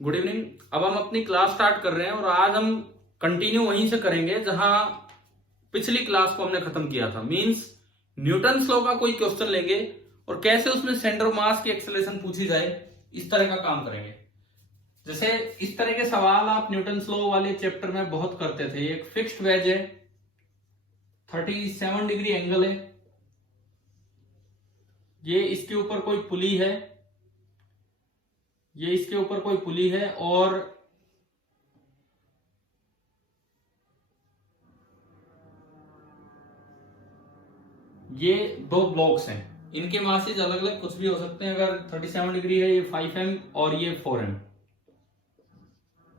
Good evening. अब हम अपनी क्लास स्टार्ट कर रहे हैं और आज हम कंटिन्यू वहीं से करेंगे जहां पिछली क्लास को हमने खत्म किया था। मींस न्यूटन्स लॉ का कोई क्वेश्चन लेंगे और कैसे उसमें सेंटर ऑफ मास की एक्सेलरेशन पूछी जाए, इस तरह का काम करेंगे। जैसे इस तरह के सवाल आप न्यूटन्स लॉ वाले चैप्टर में बहुत करते थे। एक फिक्स्ड वेज है, 37 डिग्री एंगल है, ये इसके ऊपर कोई पुली है, ये इसके ऊपर कोई पुली है और ये दो ब्लॉक्स हैं। इनके मासेज अलग अलग कुछ भी हो सकते हैं। अगर 37 डिग्री है, ये 5m और ये 4m,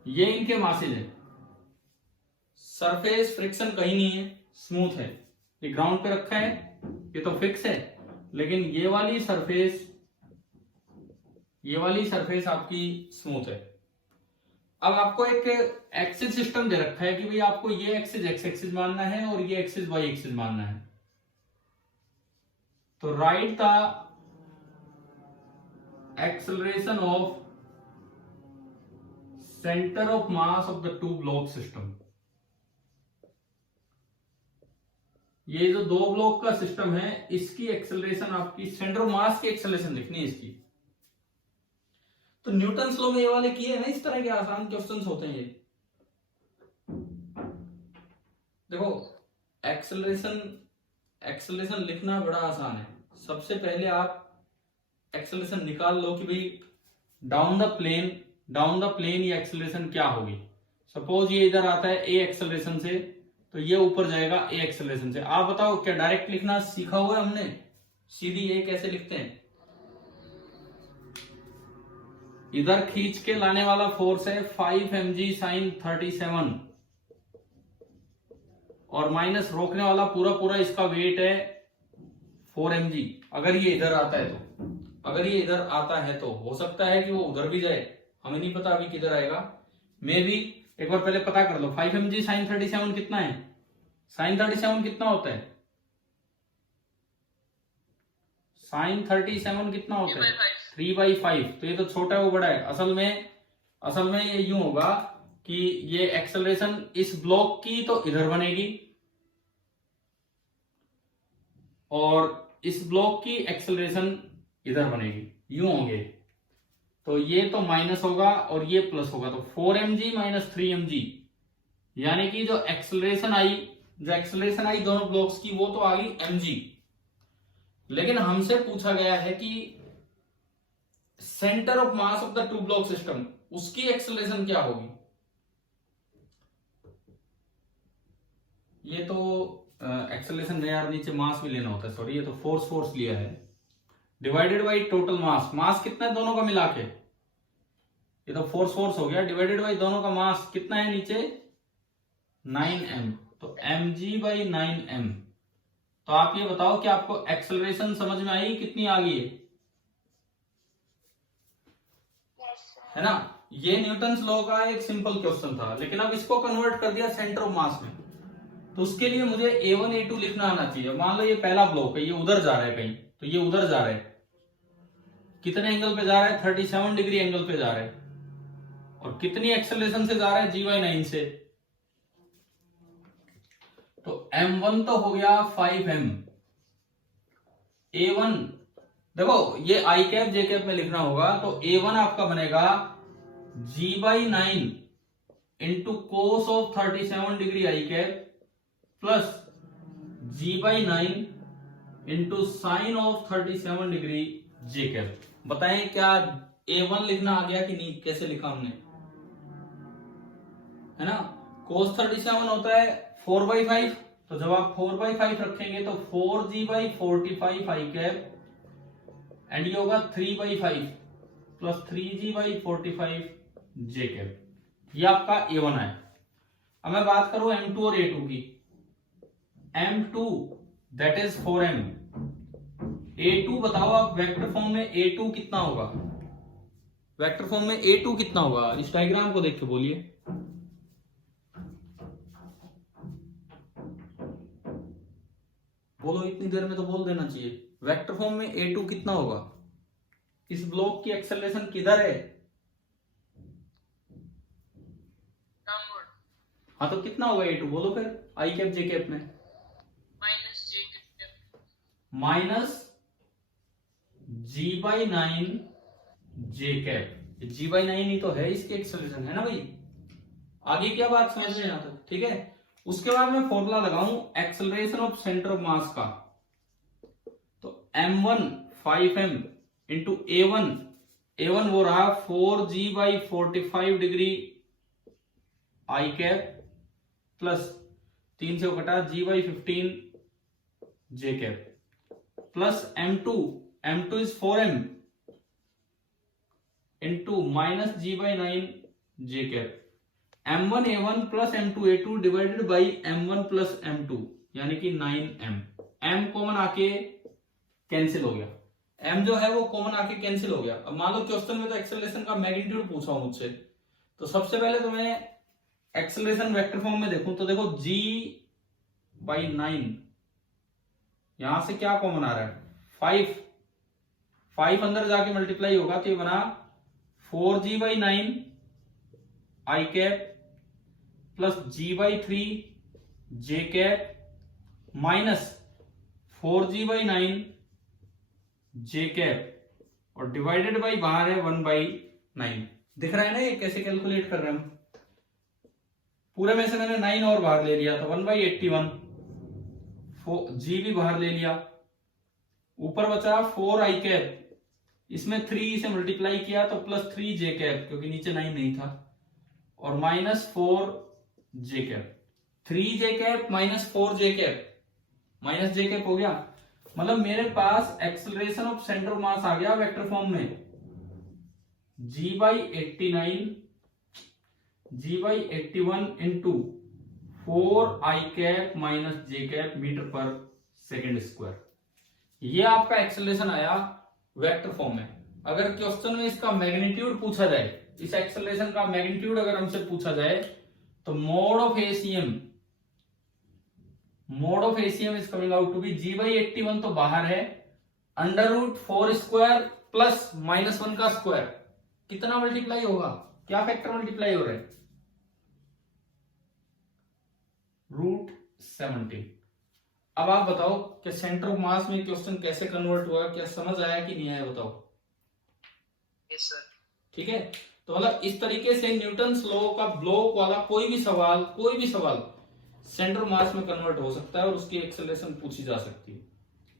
ये इनके मासेज है। सरफेस फ्रिक्शन कहीं नहीं है, स्मूथ है। ये ग्राउंड पे रखा है, ये तो फिक्स है, लेकिन ये वाली सरफेस आपकी स्मूथ है। अब आपको एक एक्सिस सिस्टम दे रखा है कि भाई आपको ये एक्सिस एक्स एक्सिस मानना है और ये एक्सिस वाई एक्सिस मानना है। तो right the acceleration of centre of mass of the two block system. ये जो दो ब्लॉक का सिस्टम है, इसकी एक्सेलरेशन, आपकी सेंटर ऑफ मास की एक्सेलरेशन लिखनी है इसकी। तो न्यूटन्स लॉ में ये वाले किए हैं ना, इस तरह के आसान क्वेश्चंस होते हैं ये। देखो, एक्सेलरेशन लिखना बड़ा आसान है। सबसे पहले आप एक्सेलरेशन निकाल लो कि भाई डाउन द प्लेन ये एक्सेलरेशन क्या होगी। सपोज ये इधर आता है ए एक्सेलरेशन से, तो ये ऊपर जाएगा ए एक्सेलरेशन से। आप बताओ, क्या डायरेक्ट लिखना सीखा हुआ है हमने? सीधी ए कैसे लिखते हैं? इधर खींच के लाने वाला फोर्स है 5 mg sin 37 और माइनस रोकने वाला पूरा इसका वेट है 4 mg। अगर ये इधर आता है तो हो सकता है कि वो उधर भी जाए, हमें नहीं पता अभी किधर आएगा। मे भी एक बार पहले पता कर लो 5 mg sin 37 कितना है। sin 37 कितना होता है? sin 37 कितना होता है? 3/5। तो ये तो छोटा है, वो बड़ा है। असल में ये यूं होगा कि ये एक्सेलरेशन इस ब्लॉक की तो इधर बनेगी और इस ब्लॉक की एक्सेलरेशन इधर बनेगी, यूं होंगे। तो ये तो माइनस होगा और ये प्लस होगा, तो 4 mg माइनस 3 mg, यानी कि जो एक्सेलरेशन आई दोनों ब्लॉक्स की, वो तो आ गई mg। लेकिन हमसे पूछा गया है कि centre of mass of the two block system, उसकी एक्सेलरेशन क्या होगी। ये तो एक्सेलरेशन यार, नीचे मास भी लेना होता है, सॉरी, ये तो फोर्स लिया है डिवाइडेड बाई टोटल मास कितना है दोनों का मिला के। ये तो फोर्स हो गया, डिवाइडेड बाई दोनों का मास कितना है नीचे, 9m, तो mg/9m। तो आप ये बताओ कि आपको एक्सेलरेशन समझ में आई, कितनी आ गई है ना। ये न्यूटन्स लॉ का एक सिंपल क्वेश्चन था, लेकिन अब इसको कन्वर्ट कर दिया सेंटर ऑफ मास में। तो उसके लिए मुझे A1 A2 लिखना आना चाहिए। मान लो ये पहला ब्लॉक है, ये उधर जा रहा है कहीं, तो ये उधर जा रहा है, कितने एंगल पे जा रहा है? 37 डिग्री एंगल पे जा रहा है। और कितनी एक्सेलरेशन से जा रहा है? g/9 से। तो m1 तो हो गया 5m। A1 देखो, ये i कैप j कैप में लिखना होगा, तो A1 आपका बनेगा g/9 into cos of 37 degree i cap plus g/9 into sine of 37 degree j cap. बताएं क्या A1 लिखना आ गया कि नहीं? कैसे लिखा हमने, है ना। cos 37 होता है 4/5, तो जब आप 4/5 रखेंगे तो 4g/45 i कैप एंड ये होगा 3/5 प्लस 3g/45 j कैप। ये आपका A1 है। अब मैं बात करूं M2 और A2 की। M2 that is 4m। A2 बताओ आप, वेक्टर फॉर्म में A2 कितना होगा? वेक्टर फॉर्म में A2 कितना होगा? इस डायग्राम को देख के बोलिए। बोलो, इतनी देर में तो बोल देना चाहिए। वेक्टर फॉर्म में A2 कितना होगा? इस ब्लॉक की एक्सेलरेशन किधर है? हाँ तो कितना होगा A2 बोलो फिर, आई कैप जे कैप में माइनस G/9 जे कैप। G/9 ही तो है इसकी एक्सेलरेशन, है ना भाई। आगे क्या बात समझ में यहां तक, ठीक है। उसके बाद मैं फॉर्मूला लगाऊं एक्सेलरेशन ऑफ सेंटर ऑफ मास का, तो m1 5m इंटू A1 वो रहा 4G/45 degree I cap plus 3 से वो कटा G/15 J cap plus m2 is 4m into minus G/9 J cap, m1 A1 plus m2 A2 divided by m1 plus m2 यानी कि 9m। m common आके cancel हो गया, m जो है वो कॉमन आके कैंसिल हो गया। अब मान लो क्वेश्चन में तो एक्सेलरेशन का मैग्नीट्यूड पूछा हो मुझसे, तो सबसे पहले तो मैं एक्सेलरेशन वेक्टर फॉर्म में देखूं तो देखो G/9 यहां से क्या कॉमन आ रहा है 5 अंदर जाके मल्टीप्लाई होगा तो ये बना 4G/9 आई कैप प्लस G/3 जे कैप माइनस 4G/9 जे कैप और डिवाइडेड बाई बाहर है 1/9। दिख रहा है ना ये कैसे कैलकुलेट कर रहे हैं हम। पूरे में से मैंने 9 और बाहर ले लिया तो 1/81, जी भी बाहर ले लिया, ऊपर बचा 4 आई कैप, इसमें 3 से मल्टीप्लाई किया तो प्लस 3 जे कैप क्योंकि नीचे 9 नहीं था, और minus 4 J cap. 3 J cap minus 4 J cap minus J cap हो गया। मतलब मेरे पास acceleration of centre of mass आ गया वेक्टर फॉर्म में G/81 into 4 I cap minus J cap metre पर सेकेंड स्क्वायर। ये आपका एक्सेलरेशन आया वेक्टर फॉर्म में। अगर क्वेश्चन में इसका मैग्नीट्यूड पूछा जाए, इस एक्सेलरेशन का मैग्नीट्यूड अगर हमसे पूछा जाए तो mod of ACM is coming out to be G/81 तो बाहर है, √4 स्क्वायर प्लस -1 का स्क्वायर। कितना मल्टीप्लाई होगा, क्या फैक्टर मल्टीप्लाई हो रहे हैं √17। अब आप बताओ कि सेंटर ऑफ मास में क्वेश्चन कैसे कन्वर्ट हुआ, क्या समझ आया कि नहीं आया बताओ। Yes sir. ठीक है, तो मतलब इस तरीके से न्यूटन्स लॉ का ब्लॉक वाला कोई भी सवाल सेंटर ऑफ मास में कन्वर्ट हो सकता है और उसकी एक्सेलरेशन पूछी जा सकती है।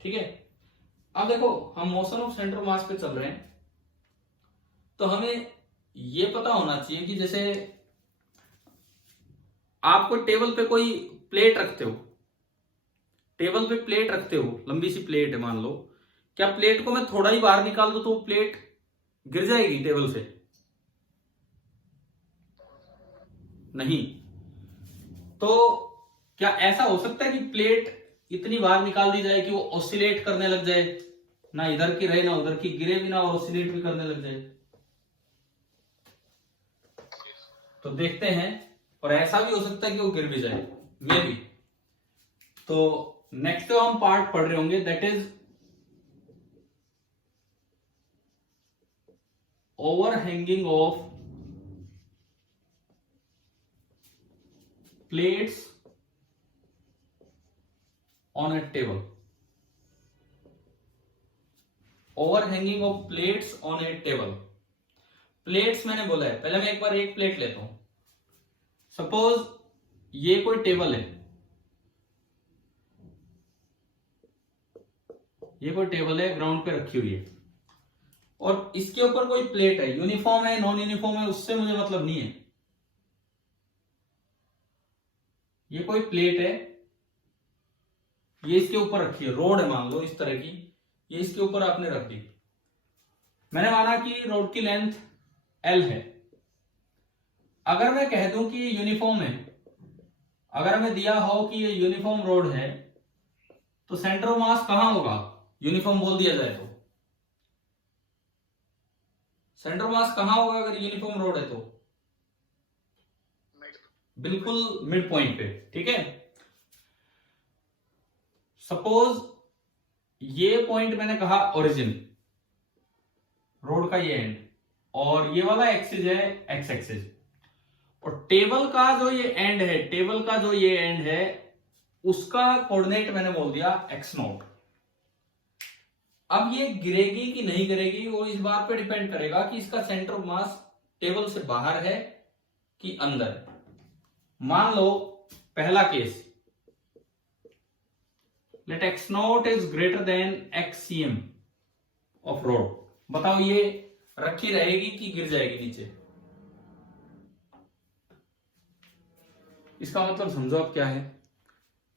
ठीक है, अब देखो हम मोशन ऑफ सेंटर ऑफ मास पे चल रहे हैं, तो हमें ये पता होना चाहिए कि जैसे आपको टेबल पे कोई प्लेट रखते हो, लंबी सी प्लेट है मान लो, क्या प्लेट को मैं थोड़ा ही बाहर निकाल दूं तो वो प्लेट गिर जाएगी टेबल से? नहीं। तो क्या ऐसा हो सकता है कि प्लेट इतनी बाहर निकाल दी जाए कि वो ऑसिलेट करने लग जाए, ना इधर की रहे ना उधर की, गिरे भी ना और ऑसिलेट भी करने लग जाए? तो देखते हैं, और ऐसा भी हो सकता है कि वो गिर भी जाए, मे भी। तो नेक्स्ट जो हम पार्ट पढ़ रहे होंगे that is overhanging of plates on A table. Overhanging of plates on A table. Plates मैंने बोला है, पहले मैं एक बार एक प्लेट लेता हूं। सपोज ये कोई टेबल है, ग्राउंड पे रखी हुई है, और इसके ऊपर कोई प्लेट है, यूनिफॉर्म है नॉन यूनिफॉर्म है उससे मुझे मतलब नहीं है। ये कोई प्लेट है, ये इसके ऊपर रखी है, रोड है मान लो इस तरह की, ये इसके ऊपर आपने रख दी। मैंने माना कि रोड की लेंथ L है। अगर मैं कह दूं कि ये यूनिफॉर्म है, अगर हमें दिया हो कि ये यूनिफॉर्म रोड है, तो सेंटर ऑफ मास कहां होगा? यूनिफॉर्म बोल दिया जाए तो सेंटर ऑफ मास कहां होगा अगर यूनिफॉर्म रोड है तो? बिल्कुल मिड पॉइंट पे। ठीक है, सपोज ये पॉइंट मैंने कहा ओरिजिन, रोड का ये एंड, और ये वाला एक्सिस है एक्स एक्सिस, और टेबल का जो ये एंड है, टेबल का जो ये एंड है, उसका कोऑर्डिनेट मैंने बोल दिया x0। अब ये गिरेगी कि नहीं गिरेगी वो इस बात पे डिपेंड करेगा कि इसका सेंटर ऑफ मास टेबल से बाहर है कि अंदर है। मान लो पहला case, let x0 is greater than xcm of rod. बताओ ये रखी रहेगी कि गिर जाएगी नीचे? इसका मतलब समझो अब क्या है,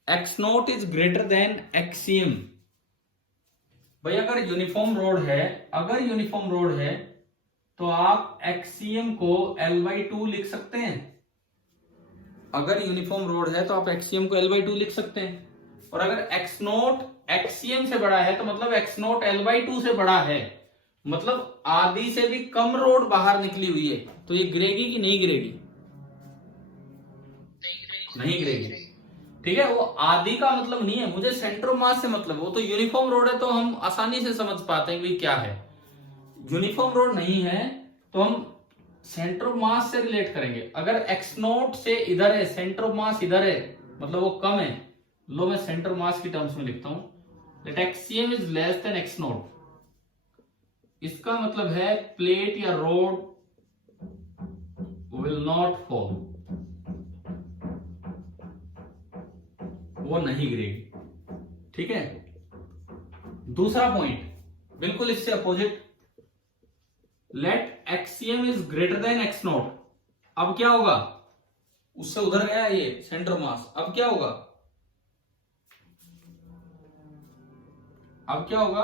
x0 is greater than xcm। भाई अगर यूनिफॉर्म रोड है, अगर यूनिफॉर्म रोड है तो आप xcm को L/2 लिख सकते हैं। अगर यूनिफॉर्म रोड है तो आप xcm को L/2 लिख सकते हैं। और अगर x0 xcm से बड़ा है तो मतलब x0 L/2 से बड़ा है, मतलब आधी से भी कम रोड बाहर निकली हुई है, तो ये गिरेगी कि नहीं गिरेगी? नहीं गिरेगी। ठीक है, वो आधी का मतलब नहीं है, मुझे सेंटर ऑफ मास से मतलब, वो तो यूनिफॉर्म रोड है तो हम आसानी से समझ पाते हैं कि क्या है। यूनिफॉर्म रोड नहीं है तो हम सेंटर ऑफ मास से रिलेट करेंगे। अगर x0 से इधर है, सेंटर ऑफ मास इधर है, मतलब वो कम है, लो मैं सेंटर ऑफ मास की टर्म्स में लिखता हूं, let xcm is less than x0। इसका मतलब है प्लेट या रोड विल नॉट फॉल, वो नहीं गिरेगी। ठीक है, दूसरा पॉइंट बिल्कुल इससे opposite, let xcm is greater than x0। अब क्या होगा, उससे उधर गया ये सेंटर मास, अब क्या होगा, अब क्या होगा,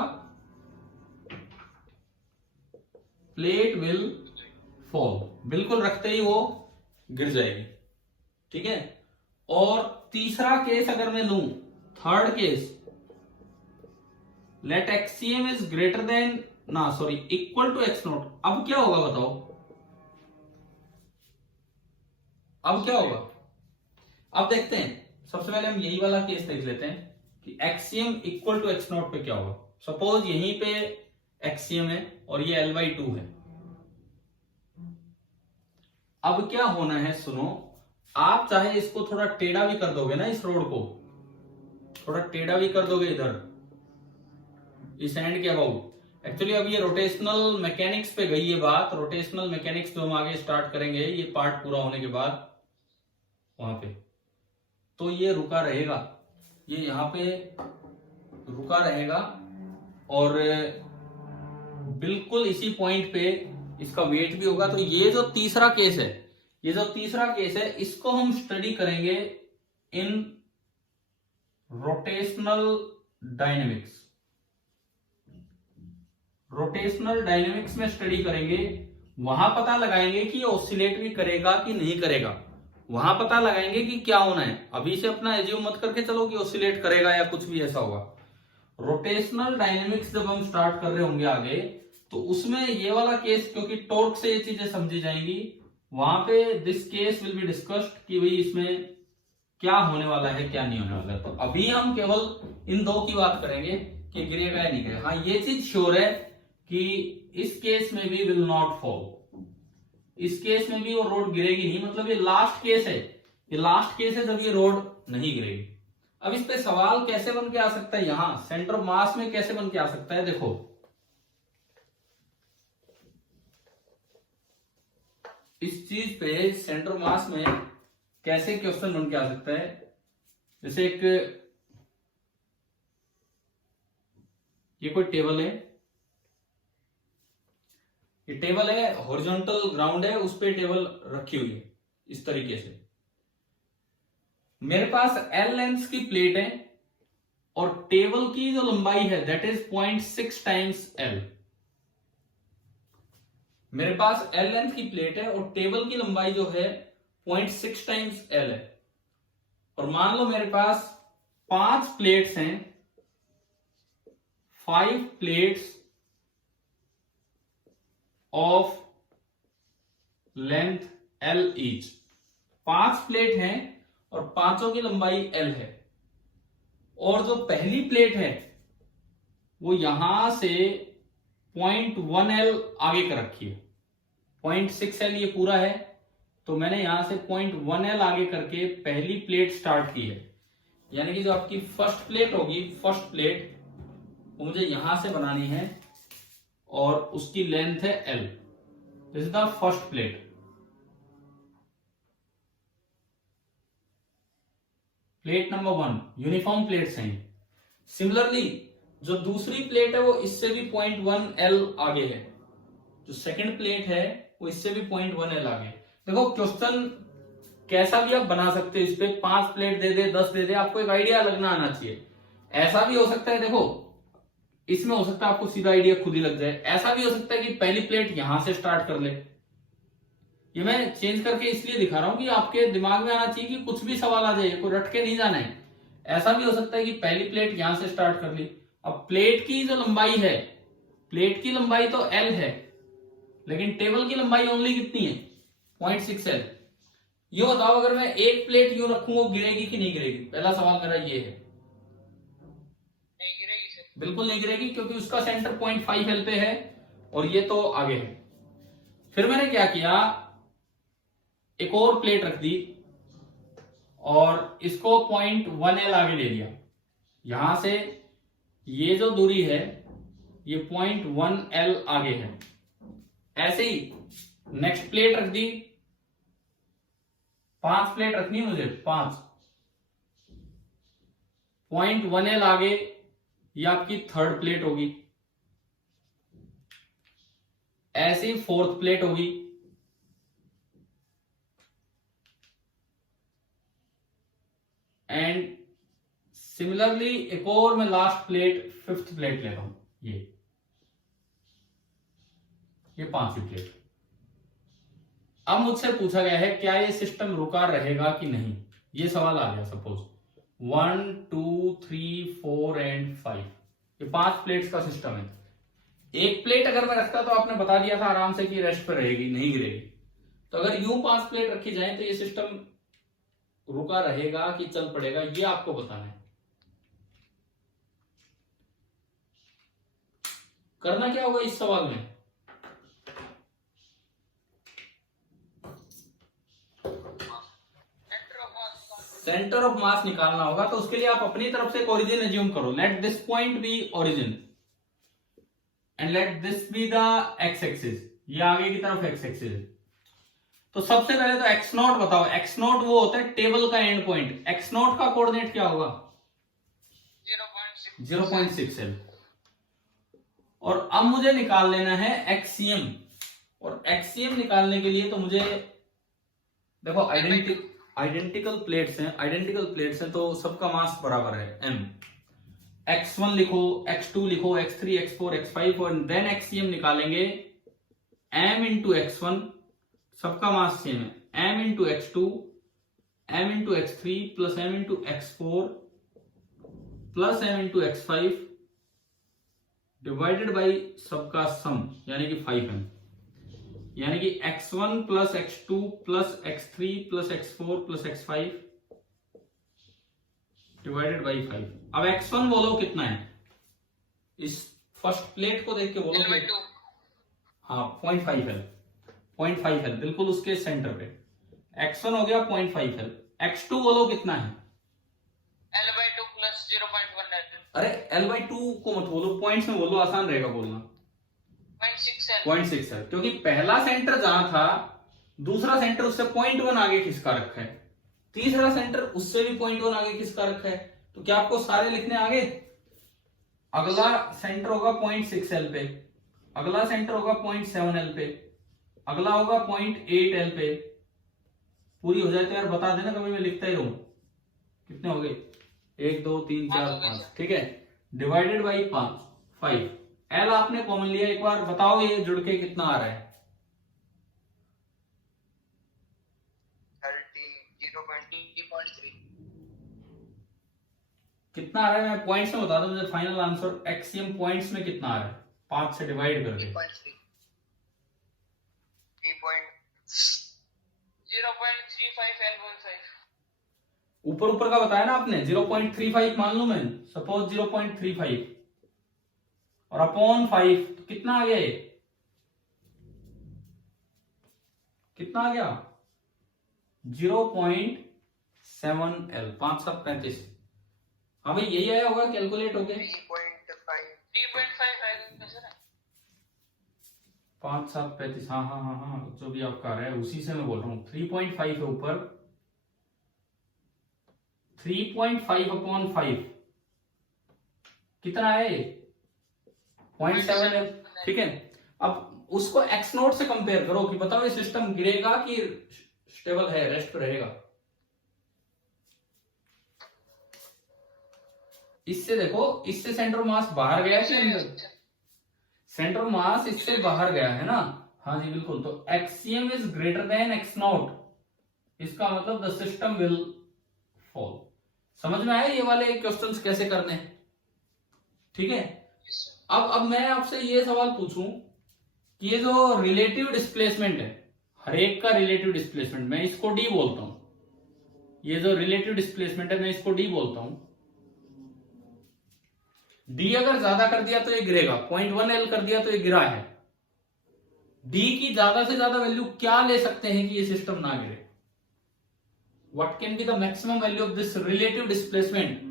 प्लेट विल फॉल, बिल्कुल रखते ही वो गिर जाएगी। ठीक है, और तीसरा केस अगर मैं लूं, third case, let xcm is greater than equal to x0। अब क्या होगा बताओ, अब क्या होगा? अब देखते हैं, सबसे पहले हम यही वाला केस देख लेते हैं कि xcm इक्वल टू x0 पे क्या होगा। सपोज यहीं पे xcm है और ये L/2 है। अब क्या होना है, सुनो, आप चाहे इसको थोड़ा टेढ़ा भी कर दोगे ना, इस रोड को थोड़ा टेढ़ा भी कर दोगे इधर इस एंड के अबाउट। एक्चुअली अब ये रोटेशनल मैकेनिक्स पे गई है बात, रोटेशनल मैकेनिक्स जो हम आगे स्टार्ट करेंगे ये पार्ट पूरा होने के बाद वहां पे, तो ये रुका रहेगा, ये यहां पे रुका रहेगा और बिल्कुल इसी पॉइंट पे इसका वेट भी होगा। तो ये जो तीसरा केस है, ये जो तीसरा केस है, इसको हम स्टडी करेंगे in rotational dynamics. Rotational dynamics में स्टडी करेंगे, वहां पता लगाएंगे कि ये ऑसिलेट भी करेगा कि नहीं करेगा, वहां पता लगाएंगे कि क्या होना है। अभी से अपना एज्यूम मत करके चलो कि ऑसिलेट करेगा या कुछ भी ऐसा होगा। रोटेशनल डायनेमिक्स जब हम स्टार्ट कर रहे होंगे आगे, तो उसमें ये वाला केस, क्योंकि टॉर्क से ये चीजें समझी जाएंगी, वहां पे this case will be discussed कि भाई इसमें क्या होने वाला है क्या नहीं होने वाला है। तो अभी हम केवल इन दो की बात करेंगे कि गिरेगा या नहीं गिरेगा। हाँ, ये चीज श्योर है कि इस केस में भी विल नॉट फॉल, इस केस में भी वो रोड गिरेगी नहीं, मतलब ये लास्ट केस है, ये लास्ट केस है जब ये रोड नहीं गिरेगी। अब इस पे सवाल कैसे बन के आ सकता है, यहां सेंटर ऑफ मास में कैसे बन के आ सकता है, देखो इस चीज पे सेंटर ऑफ मास में कैसे क्वेश्चन बन के आ सकता है। जैसे एक ये कोई टेबल है, ये टेबल है, हॉरिजॉन्टल ग्राउंड है, उस पे टेबल रखी हुई है इस तरीके से। मेरे पास L लेंथ की प्लेट है और टेबल की जो लंबाई है दैट इज 0.6 टाइम्स L। मेरे पास L लेंथ की प्लेट है और टेबल की लंबाई जो है 0.6 टाइम्स L है। और मान लो मेरे पास 5 प्लेट्स हैं, 5 plates of length L each. 5 plate हैं और पांचों की लंबाई L है। और जो पहली प्लेट है वो यहां से 0.1 L आगे कर रखी है, 0.6 L ये पूरा है, तो मैंने यहां से 0.1L आगे करके पहली प्लेट स्टार्ट की है, यानी कि जो आपकी फर्स्ट प्लेट होगी, फर्स्ट प्लेट वो मुझे यहां से बनानी है और उसकी लेंथ है L। This is the first plate. Plate number 1 uniform plates हैं। सिमिलरली जो दूसरी प्लेट है वो इससे भी 0.1L आगे है, जो सेकंड प्लेट है वो इससे भी 0.1L आगे। देखो क्वेश्चन कैसा भी आप बना सकते हो, इस पे 5 प्लेट दे दे 10 दे दे, आपको एक आइडिया लगना आना चाहिए। ऐसा भी हो सकता है, देखो इसमें हो सकता है आपको सीधा आइडिया खुद ही लग जाए। ऐसा भी हो सकता है कि पहली प्लेट यहां से स्टार्ट कर ले। ये मैं चेंज करके इसलिए दिखा रहा हूं कि आपके दिमाग में आना चाहिए कि कुछ भी सवाल आ जाए, कोई रट के नहीं जाना है। ऐसा भी हो सकता है कि पहली प्लेट यहां से स्टार्ट कर ली। अब प्लेट की जो लंबाई है, प्लेट की लंबाई तो L है, लेकिन टेबल की लंबाई ओनली कितनी है? 0.6L। ये बताओ अगर मैं एक प्लेट यूं रखूंगा गिरेगी कि नहीं गिरेगी? पहला सवाल मेरा ये है। नहीं गिरेगी सर। बिल्कुल नहीं गिरेगी, क्योंकि उसका सेंटर 0.5L पे है और ये तो आगे है। फिर मैंने क्या किया, एक और प्लेट रख दी और इसको 0.1L आगे ले लिया। यहां से ये जो दूरी है ये 0.1L आगे है। ऐसे ही नेक्स्ट प्लेट रख दी, 5 प्लेट रखनी मुझे, 5 0.1L आगे, ये आपकी थर्ड प्लेट होगी। ऐसे ही फोर्थ प्लेट होगी, एंड सिमिलरली एक और मैं लास्ट प्लेट, फिफ्थ प्लेट ले रहा हूं। ये 5वीं प्लेट। अब मुझसे पूछा गया है क्या ये सिस्टम रुका रहेगा कि नहीं, ये सवाल आ गया। सपोज 1 2 3 4 एंड 5, ये 5 प्लेट्स का सिस्टम है। एक प्लेट अगर मैं रखता तो आपने बता दिया था आराम से कि रेस्ट पर रहेगी, नहीं गिरेगी। तो अगर यूं 5 प्लेट रखी जाए तो ये सिस्टम रुका रहेगा कि चल पड़ेगा, ये आपको बताना है। करना क्या होगा इस सवाल में, सेंटर ऑफ मास निकालना होगा। तो उसके लिए आप अपनी तरफ से एक ओरिजिन एज्यूम करो। Let this point be origin and let this be the X axis, ये आगे की तरफ एक्स एक्सिस है। तो सबसे पहले तो एक्स नॉट बताओ। एक्स नॉट वो होता है टेबल का एंड पॉइंट। एक्स नॉट का कोऑर्डिनेट क्या होगा? 0.6L। और अब मुझे निकाल लेना है एक्सीएम, और एक्सीएम निकालने के लिए तो मुझे देखो आइडेंटिकल प्लेट्स हैं तो सबका मास बराबर है m। x1 लिखो, x2 लिखो, x3 x4 x5 और देन एक्सीएम निकालेंगे m इंटू x1, सबका मास सेम है, m into x2 m into x3 plus m into x4 plus m into x5 divided by सबका सम यानी कि 5m, यानी कि x1 plus x2 plus x3 plus x4 plus x5 divided by 5। अब x1 बोलो कितना है, इस फर्स्ट प्लेट को देख के बोलो। हाँ 0.5L बिल्कुल उसके सेंटर पे। x1 हो गया 0.5L। x2 बोलो कितना है? L/2 plus 0.1L। अरे L/2 को मत बोलो, पॉइंट्स में बोलो, आसान रहेगा बोलना। 0.6L, क्योंकि पहला सेंटर जहां था दूसरा सेंटर उससे 0.1 आगे खिसका रखा है, तीसरा सेंटर उससे भी 0.1 आगे खिसका रखा है। तो क्या आपको सारे लिखने आगे? अगला सेंटर होगा 0.6L पे, अगला सेंटर होगा 0.7L पे, अगला होगा 0.8L पे। पूरी हो जाए तो यार बता देना, कभी मैं लिखता ही रहूं। कितने हो गए? 1 2 3 4 5, ठीक है, डिवाइडेड बाई 5। L आपने कॉमन लिया, एक बार बताओ ये जुड़ के कितना आ रहा है? 0.3। कितना आ रहा है मैं पॉइंट्स में बता दूं, मुझे फाइनल आंसर एक्सीएम पॉइंट्स में कितना आ रहा है 5 से डिवाइड करके। 0.35L15। ऊपर का बताया ना आपने, 0.35 मान लू मैं, सपोज 0.35 और अपॉन 5 तो कितना आ गया? ये कितना आ गया? 0.7L, 5/35। हाँ भाई यही आया होगा कैलकुलेट हो गया। 3.5 है सर। 5/35, हाँ हाँ हाँ हाँ, जो भी आपका आ रहा है उसी से मैं बोल रहा हूँ। 3.5 है ऊपर, 3.5/5 कितना है? 0.7 है, ठीक है। अब उसको x नोट से कंपेयर करो कि बताओ ये सिस्टम गिरेगा कि स्टेबल है, रेस्ट पे रहेगा। इससे देखो, इससे सेंटर मास बाहर गया कि अंदर? सेंटर मास इससे बाहर गया है ना। हाँ जी बिल्कुल। तो axiom is greater then x note, इसका मतलब द सिस्टम विल फॉल। समझ में आया ये वाले क्वेश्चंस कैसे करने हैं? ठीक है। अब मैं आपसे ये सवाल पूछूं कि ये जो रिलेटिव डिस्प्लेसमेंट है, हर एक का रिलेटिव डिस्प्लेसमेंट, मैं इसको डी बोलता हूं। ये जो रिलेटिव डिस्प्लेसमेंट है मैं इसको डी बोलता हूं। डी अगर ज्यादा कर दिया तो ये गिरेगा, 0.1L कर दिया तो ये गिरा है। डी की ज्यादा से ज्यादा वैल्यू क्या ले सकते हैं कि ये सिस्टम ना गिरे? What can be the maximum value of this relative displacement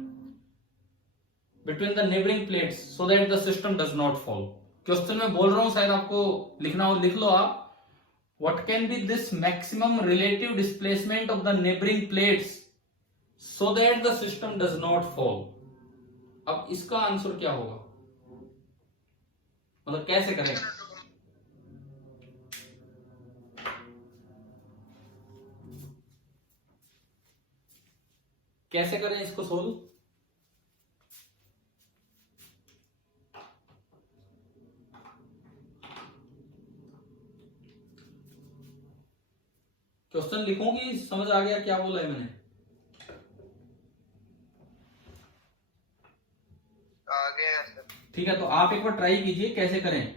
between the neighbouring plates so that the system does not fall? Question में बोल रहा हूं, शायद आपको लिखना हो, लिख लो आप। What can be this maximum relative displacement of the neighbouring plates so that the system does not fall? अब इसका आंसर क्या होगा, मतलब कैसे करें? कैसे करें इसको सोल्व? क्वेश्चन लिखूंगी, समझ आ गया क्या बोला है मैंने? आ गया सर। ठीक है, तो आप एक बार ट्राई कीजिए कैसे करें।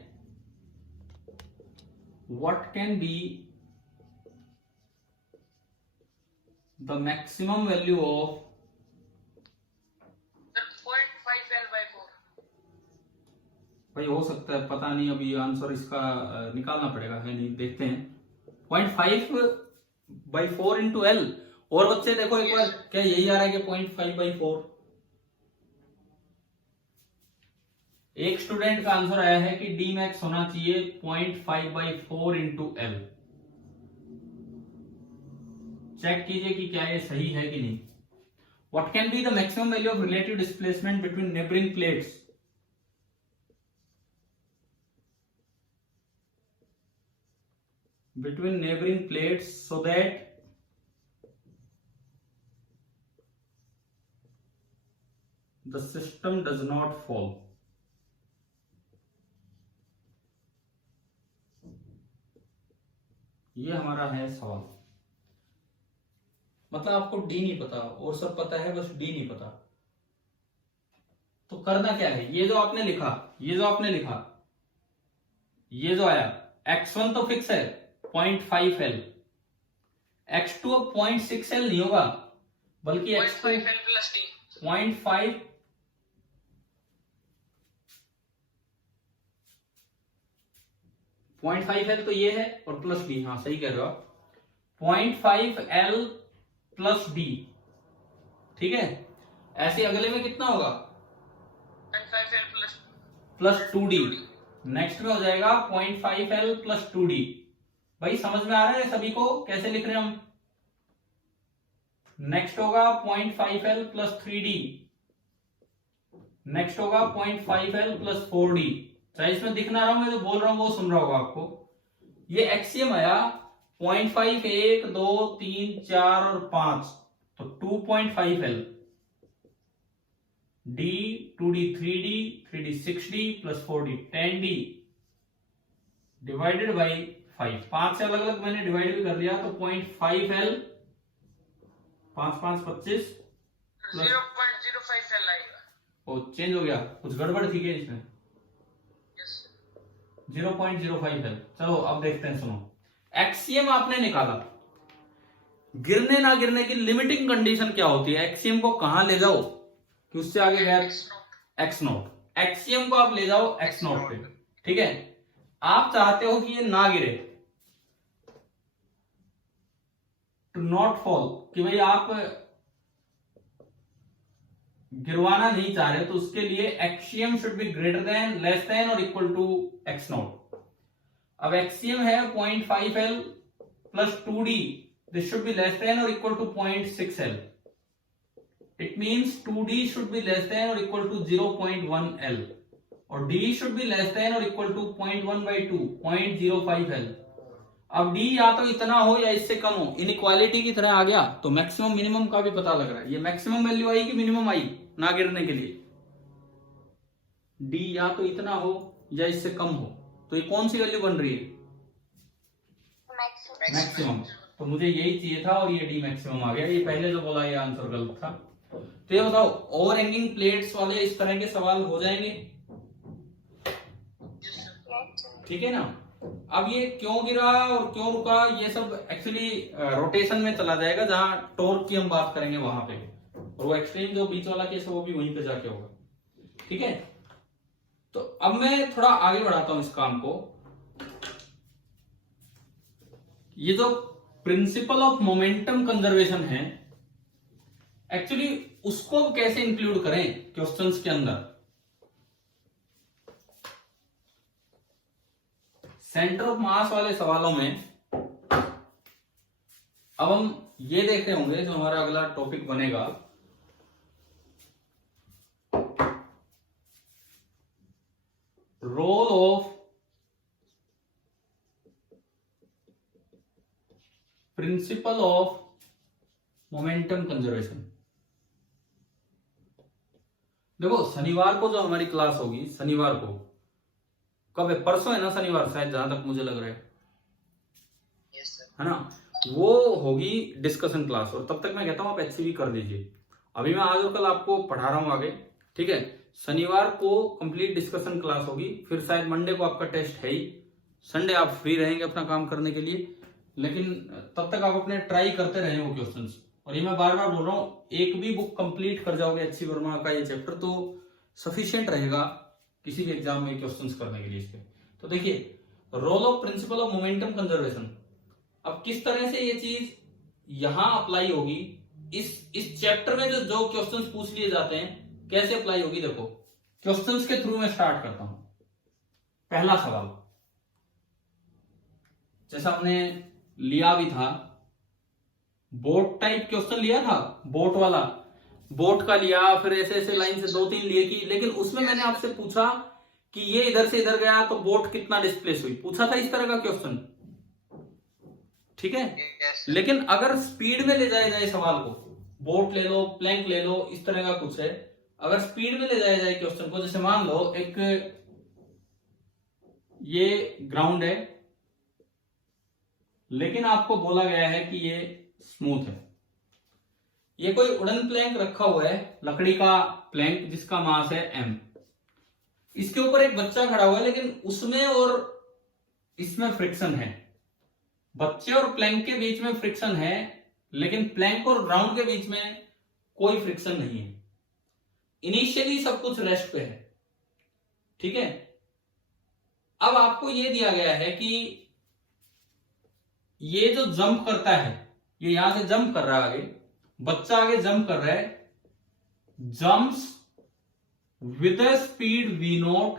What can be the maximum value of 0.5L/4। भाई हो सकता है, पता नहीं, अभी आंसर इसका निकालना पड़ेगा, है नहीं, देखते हैं। 0.5/4 इंटू एल। और बच्चे देखो एक बार, क्या यही आ रहा है कि 0.5/4? एक स्टूडेंट का आंसर आया है कि डी मैक्स होना चाहिए 0.5/4 इंटू एल। चेक कीजिए कि क्या ये सही है कि नहीं। What can be the maximum value of relative displacement between neighbouring plates so that the system does not fall? ये हमारा है सवाल। मतलब आपको डी नहीं पता और सब पता है, बस डी नहीं पता। तो करना क्या है? ये जो आपने लिखा, ये जो आया, x1 तो फिक्स है 0.5L, x2 अब 0.6L नहीं होगा, बल्कि x2 0.5 0.5L तो ये है और प्लस डी, हाँ सही कह रहे हो आप, 0.5L प्लस डी। ठीक है, ऐसे अगले में कितना होगा? 0.5L plus 2D। नेक्स्ट में हो जाएगा 0.5L प्लस 2D। भाई समझ में आ रहा है सभी को कैसे लिख रहे हैं हम? नेक्स्ट होगा 0.5L प्लस 3D। नेक्स्ट होगा 0.5L प्लस 4D। चाहे इसमें दिख ना रहा हूं, मैं जो बोल रहा हूं वो सुन रहा होगा आपको। ये एक्सियम आया 0.5, 1, 2, 3, 4 और 5, तो 2.5L, D, 2D, 3D, 3D 6D plus 4D 10D divided by 5। 5 से अलग अलग मैंने डिवाइड भी कर लिया, तो 0.5L 5 5 25 प्लस 0.05L आएगा। ओ चेंज हो गया, कुछ गड़बड़ थी क्या इसमें? Yes 0.05L। चलो अब देखते हैं, सुनो। एक्सियम आपने निकाला, गिरने ना गिरने की लिमिटिंग कंडीशन क्या होती है? एक्सियम को कहां ले जाओ कि उससे आगे गया? X note. एक्सियम को आप ले जाओ एक्स नोट पे, ठीक है। आप चाहते हो कि ये ना गिरे, टू नॉट फॉल, कि भाई आप गिरवाना नहीं चाह रहे, तो उसके लिए x min should be greater than, less than और इक्वल टू एक्स नॉट। अब एक्सियम है 0.5L plus 2D, this should be less than और equal to 0.6L। It means 2D should be less than और इक्वल टू 0.1L और D should be less than और equal to 0.1/2, 0.05L। अब D या तो इतना हो या इससे कम हो, इनइक्वालिटी की तरह आ गया, तो मैक्सिमम मिनिमम का भी पता लग रहा है। ये मैक्सिमम वैल्यू आई कि मिनिमम आई ना गिरने के लिए? D या तो इतना हो या इससे कम हो, तो ये कौन सी वैल्यू बन रही है? मैक्सिमम। तो मुझे यही चाहिए था और ये D मैक्सिमम आ गया। ये पहले जो बोला ये आंसर गलत था। तो ये बताओ, ओवर हैंगिंग प्लेट्स वाले इस तरह के सवाल हो जाएंगे, ठीक है ना? अब ये क्यों गिरा और क्यों रुका, ये सब एक्चुअली रोटेशन में चला जाएगा, जहां टॉर्क की हम बात करेंगे वहां पे, और वो एक्सट्रीम जो बीच वाला केस है वो भी वहीं पे जाके होगा, ठीक है? तो अब मैं थोड़ा आगे बढ़ाता हूं इस काम को। ये जो प्रिंसिपल ऑफ मोमेंटम कंजर्वेशन है, एक्चुअली उसको कैसे इंक्लूड करें क्वेश्चंस के अंदर? सेंटर ऑफ मास वाले सवालों में अब हम ये देख रहे होंगे, जो हमारा अगला टॉपिक बनेगा, role of principle of momentum conservation. देखो, शनिवार को जो हमारी क्लास होगी, शनिवार को, कब है? परसों है ना शनिवार, शायद, जहां तक मुझे लग रहा है, है ना? वो होगी डिस्कशन क्लास, और तब तक मैं कहता हूं आप HCV कर लीजिए। अभी मैं आज और कल आपको पढ़ा रहा हूं आगे, ठीक है? शनिवार को कंप्लीट डिस्कशन क्लास होगी, फिर शायद मंडे को आपका टेस्ट है ही, संडे आप फ्री रहेंगे अपना काम करने के लिए, लेकिन तब तक आप अपने ट्राई करते रहे वो क्वेश्चंस। और ये मैं बार बार बोल रहा हूं, एक भी बुक कंप्लीट कर जाओगे HC वर्मा का ये चैप्टर, तो सफिशिएंट रहेगा किसी भी एग्जाम में क्वेश्चंस करने के लिए इसके। तो देखिए, role of principle of momentum conservation, अब किस तरह से ये चीज यहां अप्लाई होगी, इस चैप्टर में जो क्वेश्चंस पूछ लिए जाते हैं, कैसे अप्लाई होगी? देखो, क्वेश्चंस के थ्रू मैं स्टार्ट करता हूं। पहला सवाल, जैसा हमने लिया भी था, बोट टाइप क्वेश्चन लिया था, बोट वाला, बोट का लिया, फिर ऐसे ऐसे लाइन से 2-3 लिए की, लेकिन उसमें मैंने आपसे पूछा कि ये इधर से इधर गया तो बोट कितना डिस्प्लेस हुई, पूछा था इस तरह का क्वेश्चन, ठीक है? लेकिन अगर स्पीड में ले जाया जाए सवाल को, बोट ले लो, प्लैंक ले लो, इस तरह का कुछ है, अगर स्पीड में ले जाया जाए क्वेश्चन को, जैसे मान लो एक ये ग्राउंड है, लेकिन आपको बोला गया है कि ये स्मूथ है, ये कोई वुडन प्लैंक रखा हुआ है, लकड़ी का प्लैंक जिसका मास है m, इसके ऊपर एक बच्चा खड़ा हुआ है, लेकिन उसमें और इसमें फ्रिक्शन है, बच्चे और प्लैंक के बीच में फ्रिक्शन है, लेकिन प्लैंक और ग्राउंड के बीच में कोई फ्रिक्शन नहीं है। इनिशियली सब कुछ रेस्ट पे है, ठीक है? अब आपको यह दिया गया है कि ये जो जंप करता है, ये यहां से जंप कर रहा है, आगे बच्चा आगे जंप कर रहा है, jumps with a speed v0।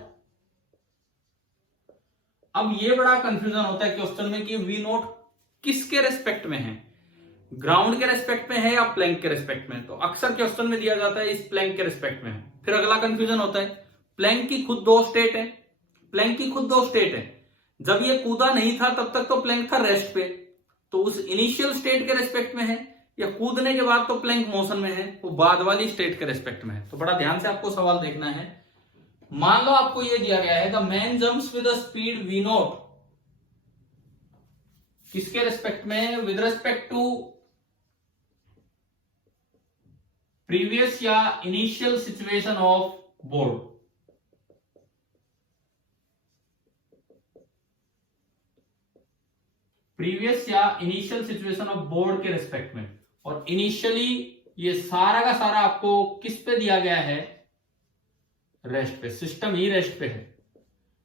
अब ये बड़ा कंफ्यूजन होता है क्वेश्चन में कि v0 किसके रेस्पेक्ट में है, ग्राउंड के रेस्पेक्ट में है या प्लैंक के रेस्पेक्ट में? तो अक्सर क्वेश्चन में दिया जाता है इस प्लैंक के रेस्पेक्ट में है। फिर अगला कंफ्यूजन होता है, प्लैंक की खुद दो स्टेट है, प्लैंक की खुद दो स्टेट है, जब ये कूदा नहीं था तब तक तो प्लैंक था रेस्ट पे, तो उस इनिशियल स्टेट के रेस्पेक्ट में है, या कूदने के बाद तो प्लैंक मोशन में है, वो बाद वाली स्टेट के रेस्पेक्ट में है। तो बड़ा ध्यान से आपको सवाल देखना है। मान लो आपको ये दिया गया है, the man jumps with speed v0, किसके रेस्पेक्ट में? विद रेस्पेक्ट टू प्रीवियस या initial situation of board. Previous या इनिशियल सिचुएशन ऑफ बोर्ड के रेस्पेक्ट में, और इनिशियली ये सारा का सारा आपको किस पे दिया गया है? रेस्ट पे, सिस्टम ही रेस्ट पे है।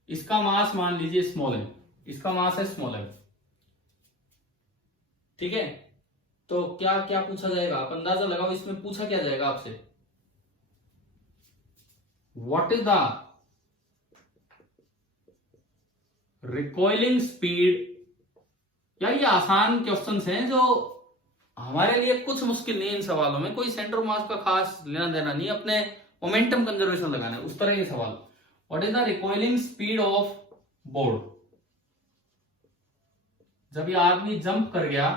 इसका मास मान लीजिए स्मॉल m, इसका मास है स्मॉल m, ठीक है? तो क्या क्या पूछा जाएगा, आप अंदाजा लगाओ इसमें पूछा क्या जाएगा आपसे। What is the recoiling speed. यार ये आसान क्वेश्चंस हैं जो हमारे लिए कुछ मुश्किल नहीं है। इन सवालों में कोई सेंटर मास का खास लेना देना नहीं, अपने मोमेंटम कंजर्वेशन लगाना है, उस तरह के सवाल। What is the recoiling speed of board. जब ये आदमी जंप कर गया,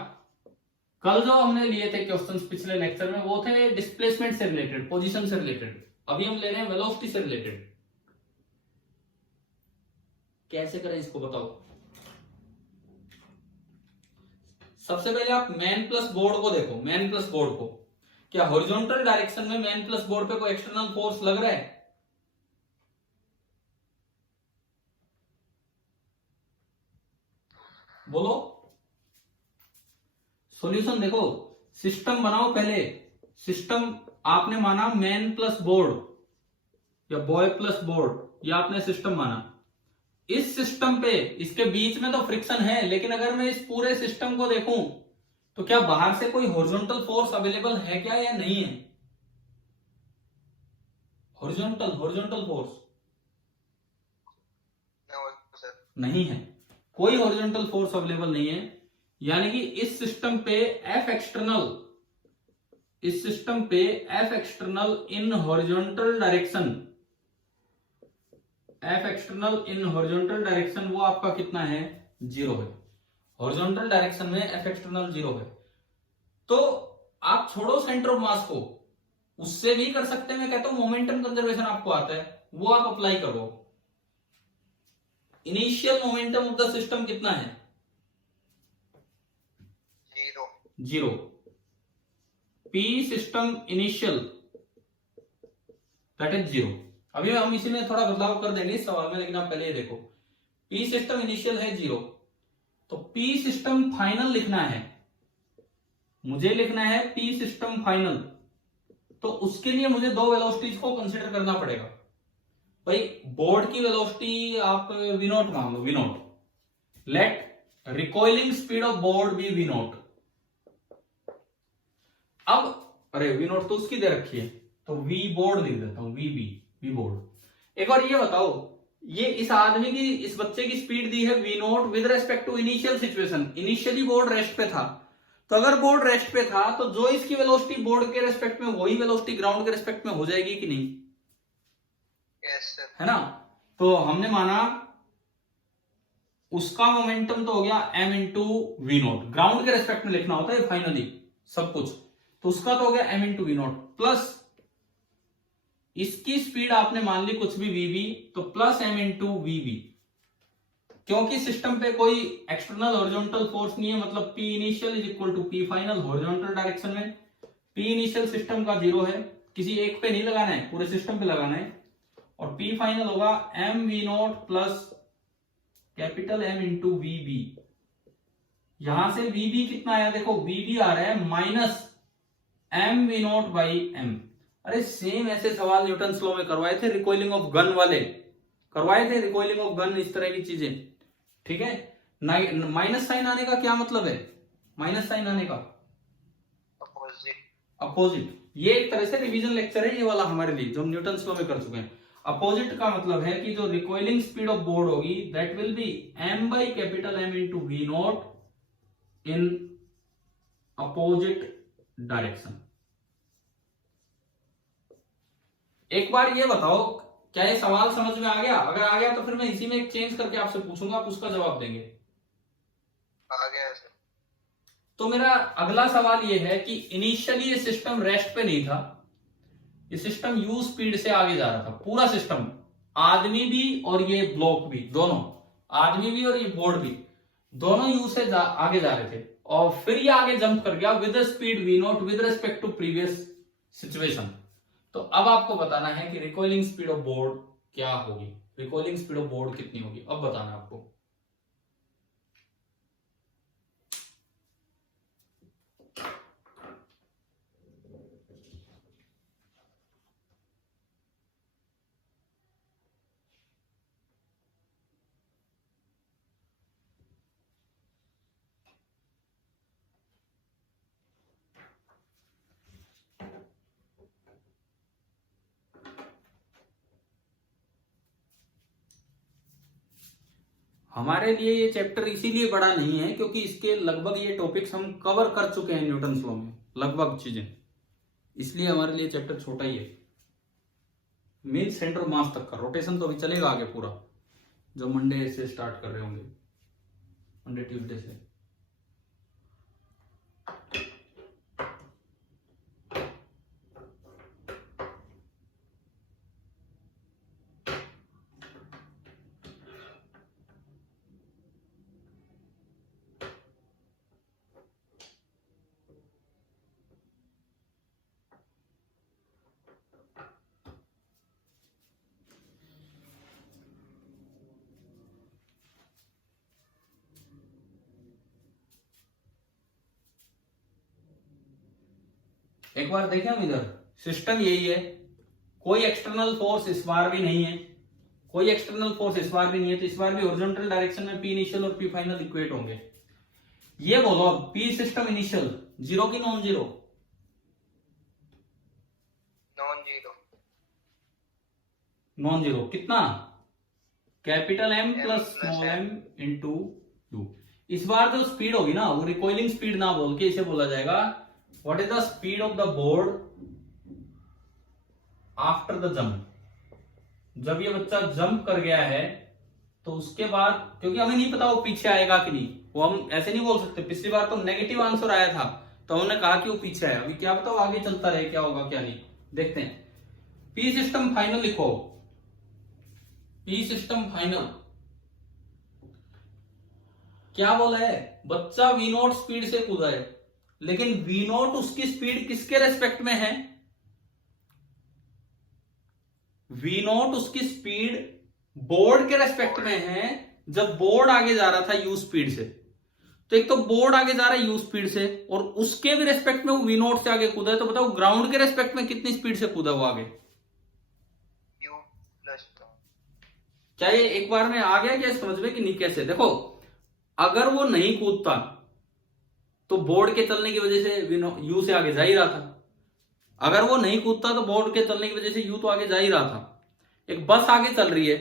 कल जो हमने लिए थे क्वेश्चंस पिछले लेक्चर में वो थे डिस्प्लेसमेंट से रिलेटेड, पोजीशन से रिलेटेड। अभी हम ले रहे हैं वेलोसिटी से रिलेटेड। कैसे करें इसको बताओ। सबसे पहले आप मैन प्लस बोर्ड को देखो। मैन प्लस बोर्ड को, क्या हॉरिजॉन्टल डायरेक्शन में मैन प्लस बोर्ड पे कोई एक्सटर्नल फोर्स लग रहा है? बोलो। सॉल्यूशन देखो, सिस्टम बनाओ पहले। सिस्टम आपने माना मैन प्लस बोर्ड या बॉय प्लस बोर्ड, ये आपने सिस्टम माना। इस सिस्टम पे इसके बीच में तो फ्रिक्शन है, लेकिन अगर मैं इस पूरे सिस्टम को देखूं तो क्या बाहर से कोई हॉरिजॉन्टल फोर्स अवेलेबल है क्या या नहीं है? हॉरिजॉन्टल हॉरिजॉन्टल फोर्स नहीं है, कोई हॉरिजॉन्टल फोर्स अवेलेबल नहीं है। यानी कि इस सिस्टम पे एफ एक्सटर्नल, इस सिस्टम पे F external in horizontal direction, F external in horizontal direction वो आपका कितना है? 0 है। हॉरिजॉन्टल डायरेक्शन में एफ एक्सटर्नल 0 है। तो आप छोड़ो सेंटर ऑफ मास को, उससे भी कर सकते हैं। मैं कहता हूं मोमेंटम कंजर्वेशन आपको आता है, वो आप अप्लाई करो। Initial momentum of the system कितना है? 0। P system initial that is 0। अभी हम इसी में थोड़ा बदलाव कर देंगे इस सवाल में, लेकिन आप पहले ये देखो। पी सिस्टम इनिशियल है 0, तो पी सिस्टम फाइनल लिखना है, मुझे लिखना है पी सिस्टम फाइनल। तो उसके लिए मुझे दो वेलोसिटीज को कंसीडर करना पड़ेगा। भाई बोर्ड की वेलोसिटी आप वी नॉट मान लो, V naught. Let recoiling speed of board be V naught. अब अरे वी नॉट तो उसकी दे रखी है, तो वी बोर्ड लिख देता हूं, वी बी, वी बोर्ड। एक बार ये बताओ, ये इस आदमी की, इस बच्चे की स्पीड दी है V naught with respect to initial situation. Initially board rest पे था, तो अगर बोर्ड रेस्ट पे था तो जो इसकी वेलोसिटी बोर्ड के रेस्पेक्ट में, वही वेलोसिटी ग्राउंड के रेस्पेक्ट में हो जाएगी कि नहीं? Yes sir. है ना? तो हमने माना उसका मोमेंटम तो हो गया m into V naught, ground के रेस्पेक्ट में लिखना होता है फाइनली सब कुछ, तो उसका तो हो गया m into V naught, plus इसकी स्पीड आपने मान ली कुछ भी vb, तो प्लस m इंटू वीबी। क्योंकि सिस्टम पे कोई एक्सटर्नल हॉरिजॉन्टल फोर्स नहीं है, मतलब P initial is equal to P final. Horizontal direction में P इनिशियल सिस्टम का 0 है, किसी एक पे नहीं लगाना है, पूरे सिस्टम पे लगाना है। और P फाइनल होगा m V naught plus capital M into V B. यहां से वीबी कितना आया देखो, वीबी आ रहा है minus m V naught by m। अरे सेम ऐसे सवाल न्यूटन लॉ में करवाए थे, रिकॉइलिंग ऑफ गन वाले करवाए थे, रिकॉइलिंग ऑफ गन, इस तरह की चीजें। ठीक है, माइनस साइन आने का क्या मतलब है? माइनस साइन आने का अपोजिट। ये एक तरह से रिवीजन लेक्चर है ये वाला हमारे लिए, जो हम न्यूटन लॉ में कर चुके हैं। अपोजिट का मतलब है कि जो रिकॉइलिंग स्पीड ऑफ बोर्ड होगी that will be m by capital M into V naught in opposite direction. एक बार ये बताओ, क्या ये सवाल समझ में आ गया? अगर आ गया तो फिर मैं इसी में एक चेंज करके आपसे पूछूंगा, आप उसका जवाब देंगे। आ गया सर। तो मेरा अगला सवाल ये है कि इनिशियली ये सिस्टम रेस्ट पे नहीं था, ये सिस्टम यू स्पीड से आगे जा रहा था, पूरा सिस्टम, आदमी भी और ये ब्लॉक भी, दोनों, आदमी भी और ये बोर्ड भी, दोनों यू से आगे जा रहे थे। और फिर ये आगे जंप कर गया with speed V naught with respect to previous situation. तो अब आपको बताना है कि रिकॉइलिंग स्पीड ऑफ बोर्ड क्या होगी, रिकॉइलिंग स्पीड ऑफ बोर्ड कितनी होगी, अब बताना आपको। हमारे लिए ये चैप्टर इसीलिए बड़ा नहीं है क्योंकि इसके लगभग ये टॉपिक्स हम कवर कर चुके हैं न्यूटन लॉ में, लगभग चीजें, इसलिए हमारे लिए चैप्टर छोटा ही है। मीन सेंटर ऑफ मास तक का रोटेशन तो अभी चलेगा आगे पूरा, जो मंडे से स्टार्ट कर रहे होंगे, मंडे ट्यूसडे से। एक बार देखें हम इधर, सिस्टम यही है, कोई एक्सटर्नल फोर्स इस बार भी नहीं है, कोई एक्सटर्नल फोर्स इस बार भी नहीं है, तो इस बार भी हॉरिजॉन्टल डायरेक्शन में पी इनिशियल और पी फाइनल इक्वेट होंगे। ये बोलो अब पी सिस्टम इनिशियल जीरो की non zero? Non zero. Non zero कितना? Capital M plus small M into U. इस बार जो स्पीड होगी ना वो रिकॉइलिंग स्पीड ना बोल के इसे बोला जाएगा what is the speed of the board after the jump. जब ये बच्चा जंप कर गया है तो उसके बाद, क्योंकि हमें नहीं पता वो पीछे आएगा कि नहीं, वो हम ऐसे नहीं बोल सकते। पिछली बार तो नेगेटिव आंसर आया था तो हमने कहा कि वो पीछे आया, अभी क्या बताओ आगे चलता रहे क्या होगा क्या नहीं, देखते हैं। पी सिस्टम फाइनल लिखो, पी सिस्टम फाइनल क्या बोला है, बच्चा वी नोट स्पीड से कूदा है, लेकिन वी नोट उसकी स्पीड किसके रेस्पेक्ट में है? वी नोट उसकी स्पीड बोर्ड के रेस्पेक्ट में है, जब बोर्ड आगे जा रहा था यू स्पीड से। तो एक तो बोर्ड आगे जा रहा है यू स्पीड से और उसके भी रेस्पेक्ट में वो वी नोट से आगे कूदा है, तो बताओ ग्राउंड के रेस्पेक्ट में कितनी स्पीड से कूदा वो आगे? You plus two. क्या ये एक बार में आ गया क्या समझ में कि नहीं? कैसे देखो, अगर वो नहीं कूदता तो बोर्ड के चलने की वजह से यू से आगे जा ही रहा था, अगर वो नहीं कूदता तो बोर्ड के चलने की वजह से यू तो आगे जा ही रहा था। एक बस आगे चल रही है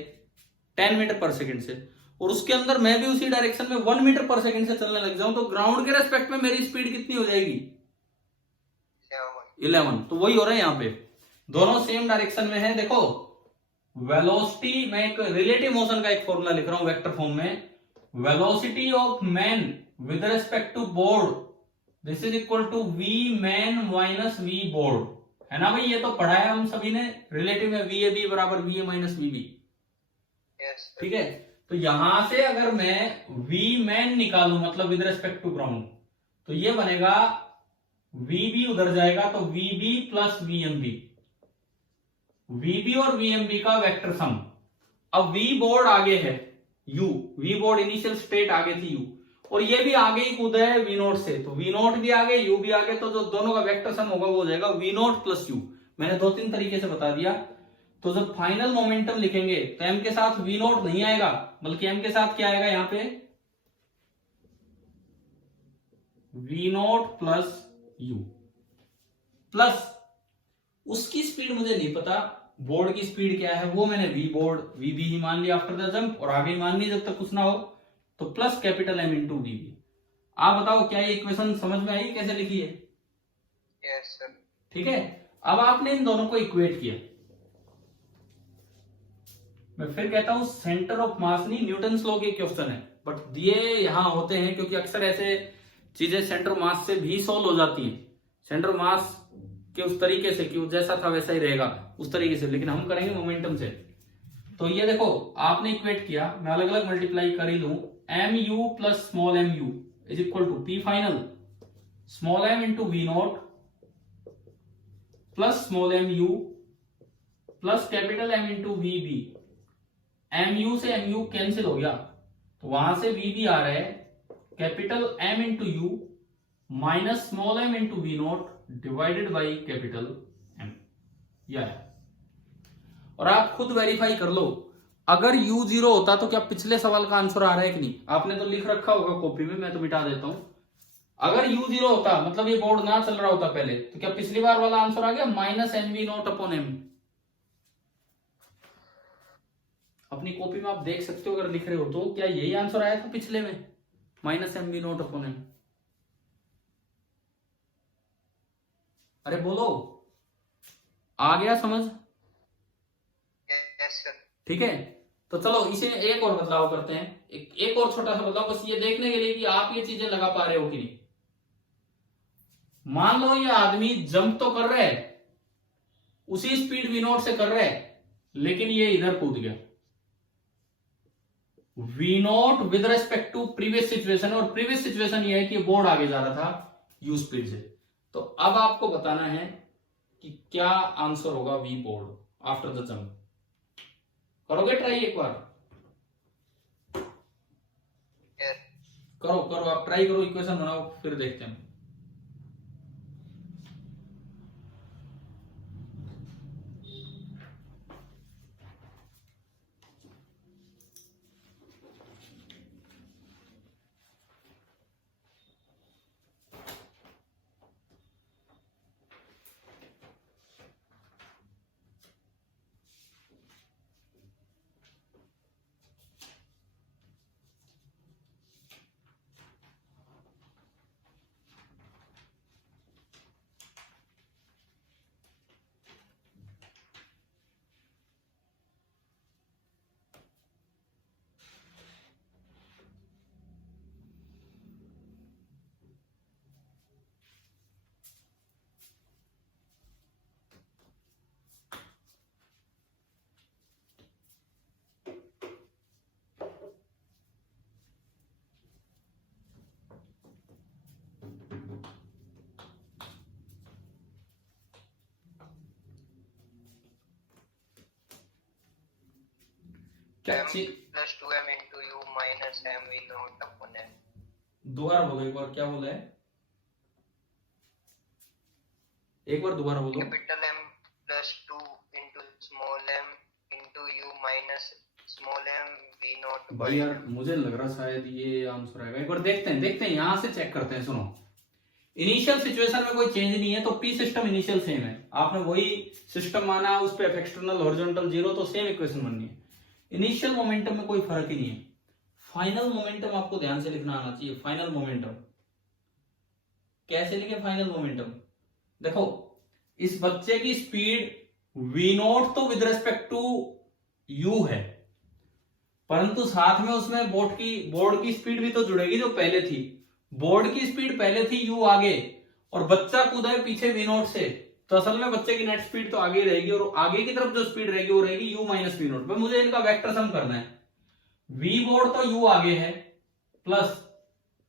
10 मीटर पर सेकंड से और उसके अंदर मैं भी उसी डायरेक्शन में 1 मीटर पर सेकंड से चलने लग जाऊं, तो ग्राउंड के रेस्पेक्ट में मेरी स्पीड कितनी हो जाएगी? 11। तो वही हो रहा है यहाँ पे, दोनों सेम डायरेक्शन में है। देखो वेलोसिटी, मैं एक रिलेटिव मोशन का एक फॉर्मूला लिख रहा हूं वेक्टर फॉर्म में, velocity of man with respect to board this is equal to V man minus V board, है ना भाई? ये तो पढ़ा है हम सभी ने, रिलेटिव में वी ए बी बराबर V A minus V B, ठीक है? तो यहां से अगर मैं वी मैन निकालू मतलब विद रिस्पेक्ट टू ग्राउंड, तो ये बनेगा वी बी उधर जाएगा तो V B plus V M B, V B और वी एम बी का वेक्टर सम। अब वी बोर्ड आगे है U, V board initial state आगे थी यू, और ये भी आगे ही कूदा है वी नोट से, तो वी नोट भी आगे यू भी आगे, तो जो दोनों का वेक्टर सम होगा वो हो जाएगा वी नोट प्लस यू। मैंने 2-3 तरीके से बता दिया। तो जब फाइनल मोमेंटम लिखेंगे तो एम के साथ वी नोट नहीं आएगा, बल्कि एम के साथ क्या आएगा यहाँ पे? V naught plus U, plus उसकी स्पीड मुझे नहीं पता, बोर्ड की स्पीड क्या है वो मैंने वी बोर्ड वी बी ही मान लिया आफ्टर द जंप, और आगे मान लिया जब तक कुछ ना हो, तो plus capital M into V B. आप बताओ क्या ये इक्वेशन समझ में आई कैसे लिखी है? Yes sir. ठीक है, अब आपने इन दोनों को इक्वेट किया। मैं फिर कहता हूं सेंटर ऑफ मास नहीं, न्यूटन्स लॉ के क्वेश्चन है, बट दिए यहां होते हैं क्योंकि अक्सर ऐसे चीजें सेंटर ऑफ मास से भी सॉल्व हो जाती हैं, सेंटर ऑफ मास के उस तरीके से कि जैसा था वैसा ही रहेगा उस तरीके से, लेकिन हम करेंगे मोमेंटम से। तो ये देखो आपने इक्वेट किया, मैं अलग अलग मल्टीप्लाई कर ही लूं, M U plus small M U is equal to P final small M into V naught plus small M U plus capital M into V B. M U से एम यू कैंसिल हो गया तो वहां से we B आ रहा है capital M into U minus small M into V naught divided by capital M. यह है, और आप खुद वेरीफाई कर लो, अगर u 0 होता तो क्या पिछले सवाल का आंसर आ रहा है कि नहीं? आपने तो लिख रखा होगा कॉपी में, मैं तो मिटा देता हूं। अगर u 0 होता मतलब ये बोर्ड ना चल रहा होता पहले, तो क्या पिछली बार वाला आंसर आ गया minus M V naught upon M. अपनी कॉपी में आप देख सकते हो अगर लिख रहे हो तो, क्या यही आंसर आया था पिछले में, minus M V naught upon M? अरे बोलो, आ गया समझ? Yes sir. ठीक है, तो चलो इसे एक और बदलाव करते हैं, एक और छोटा सा बदलाव, बस ये देखने के लिए कि आप ये चीजें लगा पा रहे हो कि नहीं। मान लो ये आदमी जंप तो कर रहा है, उसी स्पीड वी नॉट से कर रहा है, लेकिन ये इधर कूद गया। V naught with respect to previous situation, और प्रीवियस सिचुएशन ये है कि बोर्ड आगे जा रहा था यू स्पीड से। तो अब आपको बताना है कि क्या आंसर होगा V board after the jump. करोगे ट्राई एक बार? यस। करो करो, आप ट्राई करो, इक्वेशन बनाओ, फिर देखते हैं। M plus 2m into U minus M V naught upon M. दोबारा बोलो एक बार, क्या बोला है? एक बार दोबारा बोलो। Capital M plus 2 into small M into U minus small M V naught. भाई यार मुझे लग रहा शायद ये आंसर आएगा, एक बार देखते हैं यहां से चेक करते हैं। सुनो, इनिशियल सिचुएशन में कोई चेंज नहीं है, तो पी सिस्टम इनिशियल सेम है, आपने वही सिस्टम माना, उस पे एक्सटर्नल हॉरिजॉन्टल जीरो, तो सेम इक्वेशन बननी है। इनिशियल मोमेंटम में कोई फर्क ही नहीं है। फाइनल मोमेंटम आपको ध्यान से लिखना आना चाहिए। फाइनल मोमेंटम कैसे लिखे? फाइनल मोमेंटम देखो, इस बच्चे की स्पीड वी नॉट तो विद रेस्पेक्ट टू यू है, परंतु साथ में उसमें बोर्ड की स्पीड भी तो जुड़ेगी जो पहले थी। बोर्ड की स्पीड पहले थी यू आगे, और बच्चा कूदा है पीछे वी नॉट से, तो असल में बच्चे की नेट स्पीड तो आगे रहेगी, और आगे की तरफ जो स्पीड रहेगी वो रहेगी यू माइनस वी नॉट। मुझे इनका वेक्टर सम करना है। वी बोर्ड तो यू आगे है, प्लस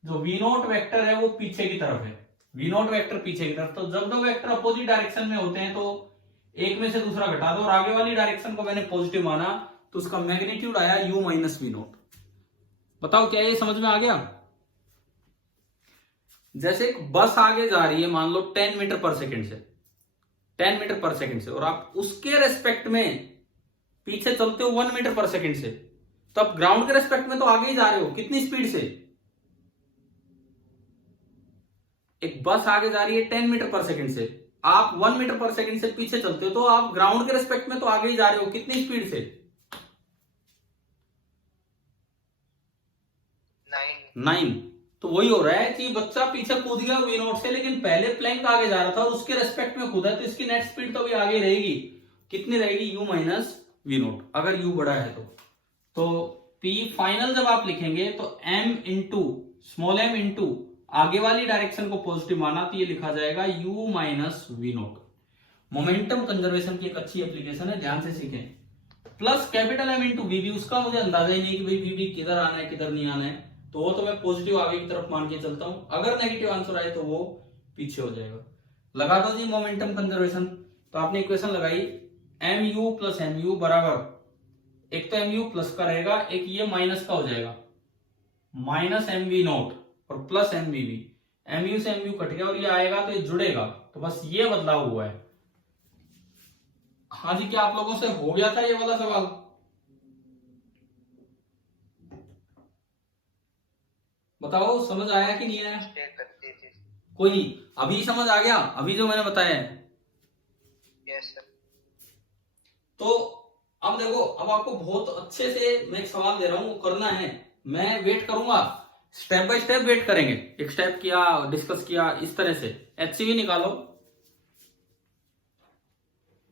जो वी नॉट वेक्टर है वो पीछे की तरफ है, वी नॉट वेक्टर पीछे की तरफ। तो जब दो वेक्टर अपोजिट डायरेक्शन में होते हैं तो एक में से दूसरा घटा दो, और आगे वाली डायरेक्शन को मैंने पॉजिटिव माना, तो उसका मैग्नीट्यूड आया यू माइनस वी नॉट। बताओ क्या ये समझ में आ गया? जैसे एक बस आगे जा रही है मान लो 10 मीटर पर सेकंड से, 10 मीटर पर सेकंड से, और आप उसके रेस्पेक्ट में पीछे चलते हो 1 मीटर पर सेकंड से, तो आप ग्राउंड के रेस्पेक्ट में तो आगे ही जा रहे हो। कितनी स्पीड से? एक बस आगे जा रही है 10 मीटर पर सेकंड से, आप 1 मीटर पर सेकंड से पीछे चलते हो, तो आप ग्राउंड के रेस्पेक्ट में तो आगे ही जा रहे हो। कितनी स्पीड से? 9। तो वही हो रहा है कि बच्चा पीछे कूद गया वी नॉट से, लेकिन पहले प्लैंक आगे जा रहा था और उसके रेस्पेक्ट में कूदा, तो इसकी नेट स्पीड तो भी आगे रहेगी। कितनी रहेगी? यू माइनस वी नॉट, अगर यू बड़ा है तो पी फाइनल जब आप लिखेंगे तो m into small M into आगे वाली डायरेक्शन को पॉजिटिव माना, तो ये लिखा जाएगा u minus V naught. Momentum conservation की एक अच्छी एप्लीकेशन है, ध्यान से सीखें। Plus capital M into VB, उसका मुझे अंदाजा ही नहीं कि भाई वीबी किधर आना है किधर नहीं आना है, तो वो तो मैं पॉजिटिव आगे की तरफ मान के चलता हूं। अगर नेगेटिव आंसर आए तो वो पीछे हो जाएगा। लगा दो जी मोमेंटम कंजर्वेशन। तो आपने इक्वेशन लगाई, M U plus M U बराबर, एक तो एम यू प्लस का रहेगा, एक ये माइनस का हो जाएगा, माइनस एम वी नॉट और plus M V B. M U से एम यू कट गया और ये आएगा तो ये जुड़ेगा, तो बस ये बदलाव हुआ है। हाँ जी, क्या आप लोगों से हो गया था ये वाला सवाल? बताओ समझ आया कि नहीं आया? कोई नहीं, अभी समझ आ गया अभी जो मैंने बताया है? Yes sir. तो अब देखो, अब आपको बहुत अच्छे से मैं एक सवाल दे रहा हूं, वो करना है, मैं वेट करूंगा, स्टेप बाय स्टेप वेट करेंगे, एक स्टेप किया, डिस्कस किया, इस तरह से। HCV निकालो,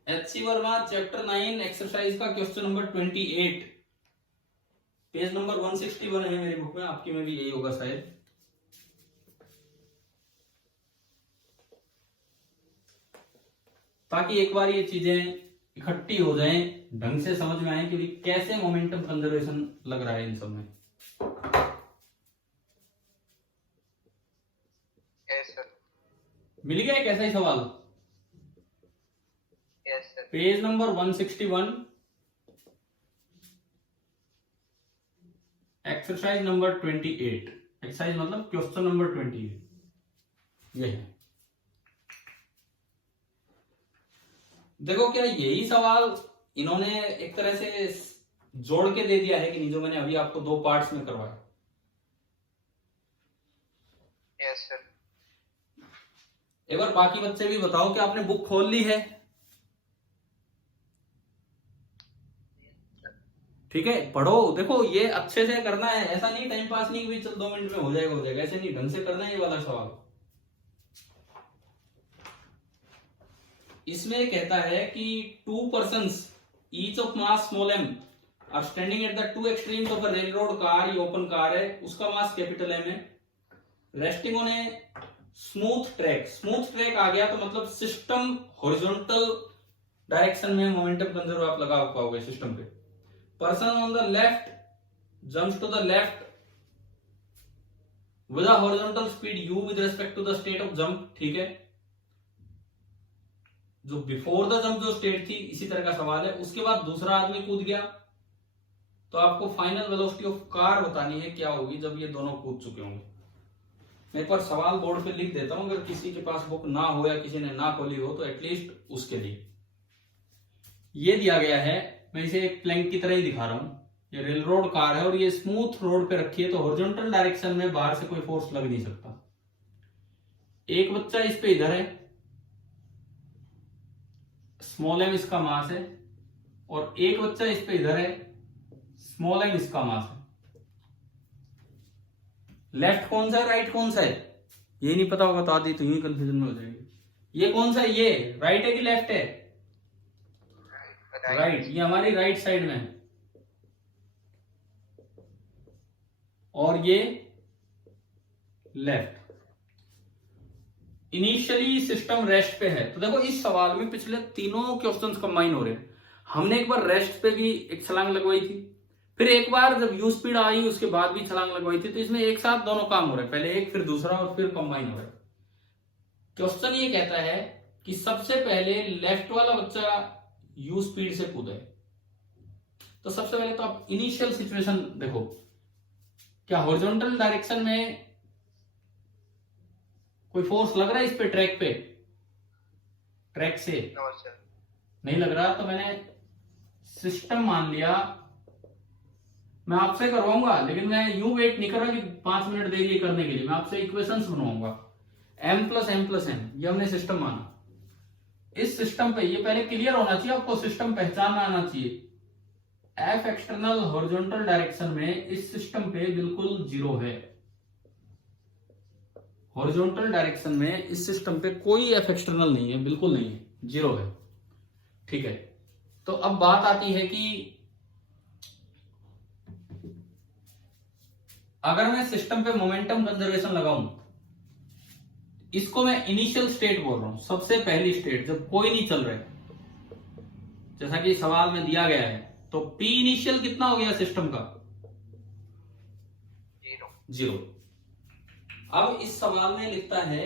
HC वर्मा चैप्टर 9 एक्सरसाइज का क्वेश्चन नंबर 28, पेज नंबर 161 है मेरी बुक में, आपकी में भी यही होगा शायद। ताकि एक बार ये चीजें इकट्ठी हो जाएं, ढंग से समझ में आए कि कैसे मोमेंटम कंजर्वेशन लग रहा है इन सब में। Yes sir. मिल गया कैसा ही सवाल? Yes sir. Page number 161, exercise number 28, exercise मतलब क्वेश्चन नंबर 28 ये है। देखो, क्या यही सवाल इन्होंने एक तरह से जोड़ के दे दिया है कि नहीं, जो मैंने अभी आपको 2 पार्ट्स में करवाया? Yes sir. एक बार बाकी बच्चे भी बताओ कि आपने बुक खोल ली है? ठीक है, पढ़ो, देखो ये अच्छे से करना है, ऐसा नहीं टाइम पास नहीं कि भी चल 2 मिनट में हो जाएगा, ऐसे नहीं, ढंग से करना है ये वाला सवाल। इसमें कहता है कि 2 persons each of mass small m are standing at the 2 extremes of a railroad car, ये ओपन कार है, उसका मास कैपिटल M है, resting on a smooth track. Smooth track आ गया तो मतलब सिस्टम हॉरिजॉन्टल डायरेक्शन में मोमेंटम कंजर्व आप लगा पाओगे सिस्टम पे। Person on the left jumps to the left with a horizontal speed u with respect to the state of jump, ठीक है। जो बिफोर द जंप जो स्टेट थी, इसी तरह का सवाल है। उसके बाद दूसरा आदमी कूद गया, तो आपको फाइनल वेलोसिटी ऑफ कार बतानी है क्या होगी जब ये दोनों कूद चुके होंगे। मैं एक बार सवाल बोर्ड पे लिख देता हूं, अगर किसी के पास बुक ना हो या किसी ने ना खोली हो तो एटलीस्ट उसके लिए। ये दिया गया है, मैं इसे एक प्लैंक की तरह ही दिखा रहा हूं। ये रेल रोड कार है और ये स्मूथ रोड पे रखी है, तो हॉरिजॉन्टल डायरेक्शन में बाहर से कोई फोर्स लग नहीं सकता। एक बच्चा इस पे इधर है, स्मॉल m इसका मास है, और एक बच्चा इस पे इधर है, स्मॉल m इसका मास है। लेफ्ट कौन सा है, राइट कौन सा है, ये नहीं पता होगा तो आदि तो यूं कंफ्यूजन में हो जाएंगे। ये कौन सा है, ये राइट है कि लेफ्ट है? राइट, ये हमारी राइट साइड में है, और ये लेफ्ट। इनिशियली सिस्टम रेस्ट पे है, तो देखो इस सवाल में पिछले तीनों क्वेश्चंस कंबाइन हो रहे हैं। हमने एक बार रेस्ट पे भी एक छलांग लगवाई थी, फिर एक बार जब यू स्पीड आई उसके बाद भी छलांग लगवाई थी, तो इसमें एक साथ दोनों काम हो रहे हैं, पहले एक फिर दूसरा और फिर कंबाइन हो रहा है। क्वेश्चन ये कहता है कि सबसे पहले लेफ्ट वाला बच्चा यू स्पीड से कूदा है, तो सबसे पहले तो आप इनिशियल सिचुएशन देखो, क्या हॉरिजॉन्टल डायरेक्शन में कोई फोर्स लग रहा है इस पे, ट्रैक पे, ट्रैक से? No sir. नहीं लग रहा, तो मैंने सिस्टम मान लिया। मैं आपसे करवाऊंगा, लेकिन मैं यूं वेट नहीं कर रहा कि 5 मिनट दे दिए करने के लिए, मैं आपसे इक्वेशंस बनवाऊंगा। m plus M plus N, ये हमने सिस्टम माना। इस सिस्टम पे ये पहले क्लियर होना चाहिए आपको, सिस्टम पहचान में आना चाहिए। F एक्सटर्नल हॉरिजॉन्टल डायरेक्शन में इस सिस्टम पे बिल्कुल 0 है। हॉरिजॉन्टल डायरेक्शन में इस सिस्टम पे कोई F एक्सटर्नल नहीं है, बिल्कुल नहीं है, 0 है, ठीक है। तो अब बात आती है कि अगर मैं सिस्टम पे मोमेंटम कंजर्वेशन लगाऊं, इसको मैं इनिशियल स्टेट बोल रहा हूं, सबसे पहली स्टेट जब कोई नहीं चल रहा है, जैसा कि सवाल में दिया गया है। तो P इनिशियल कितना हो गया सिस्टम का? 0। अब इस सवाल में लिखता है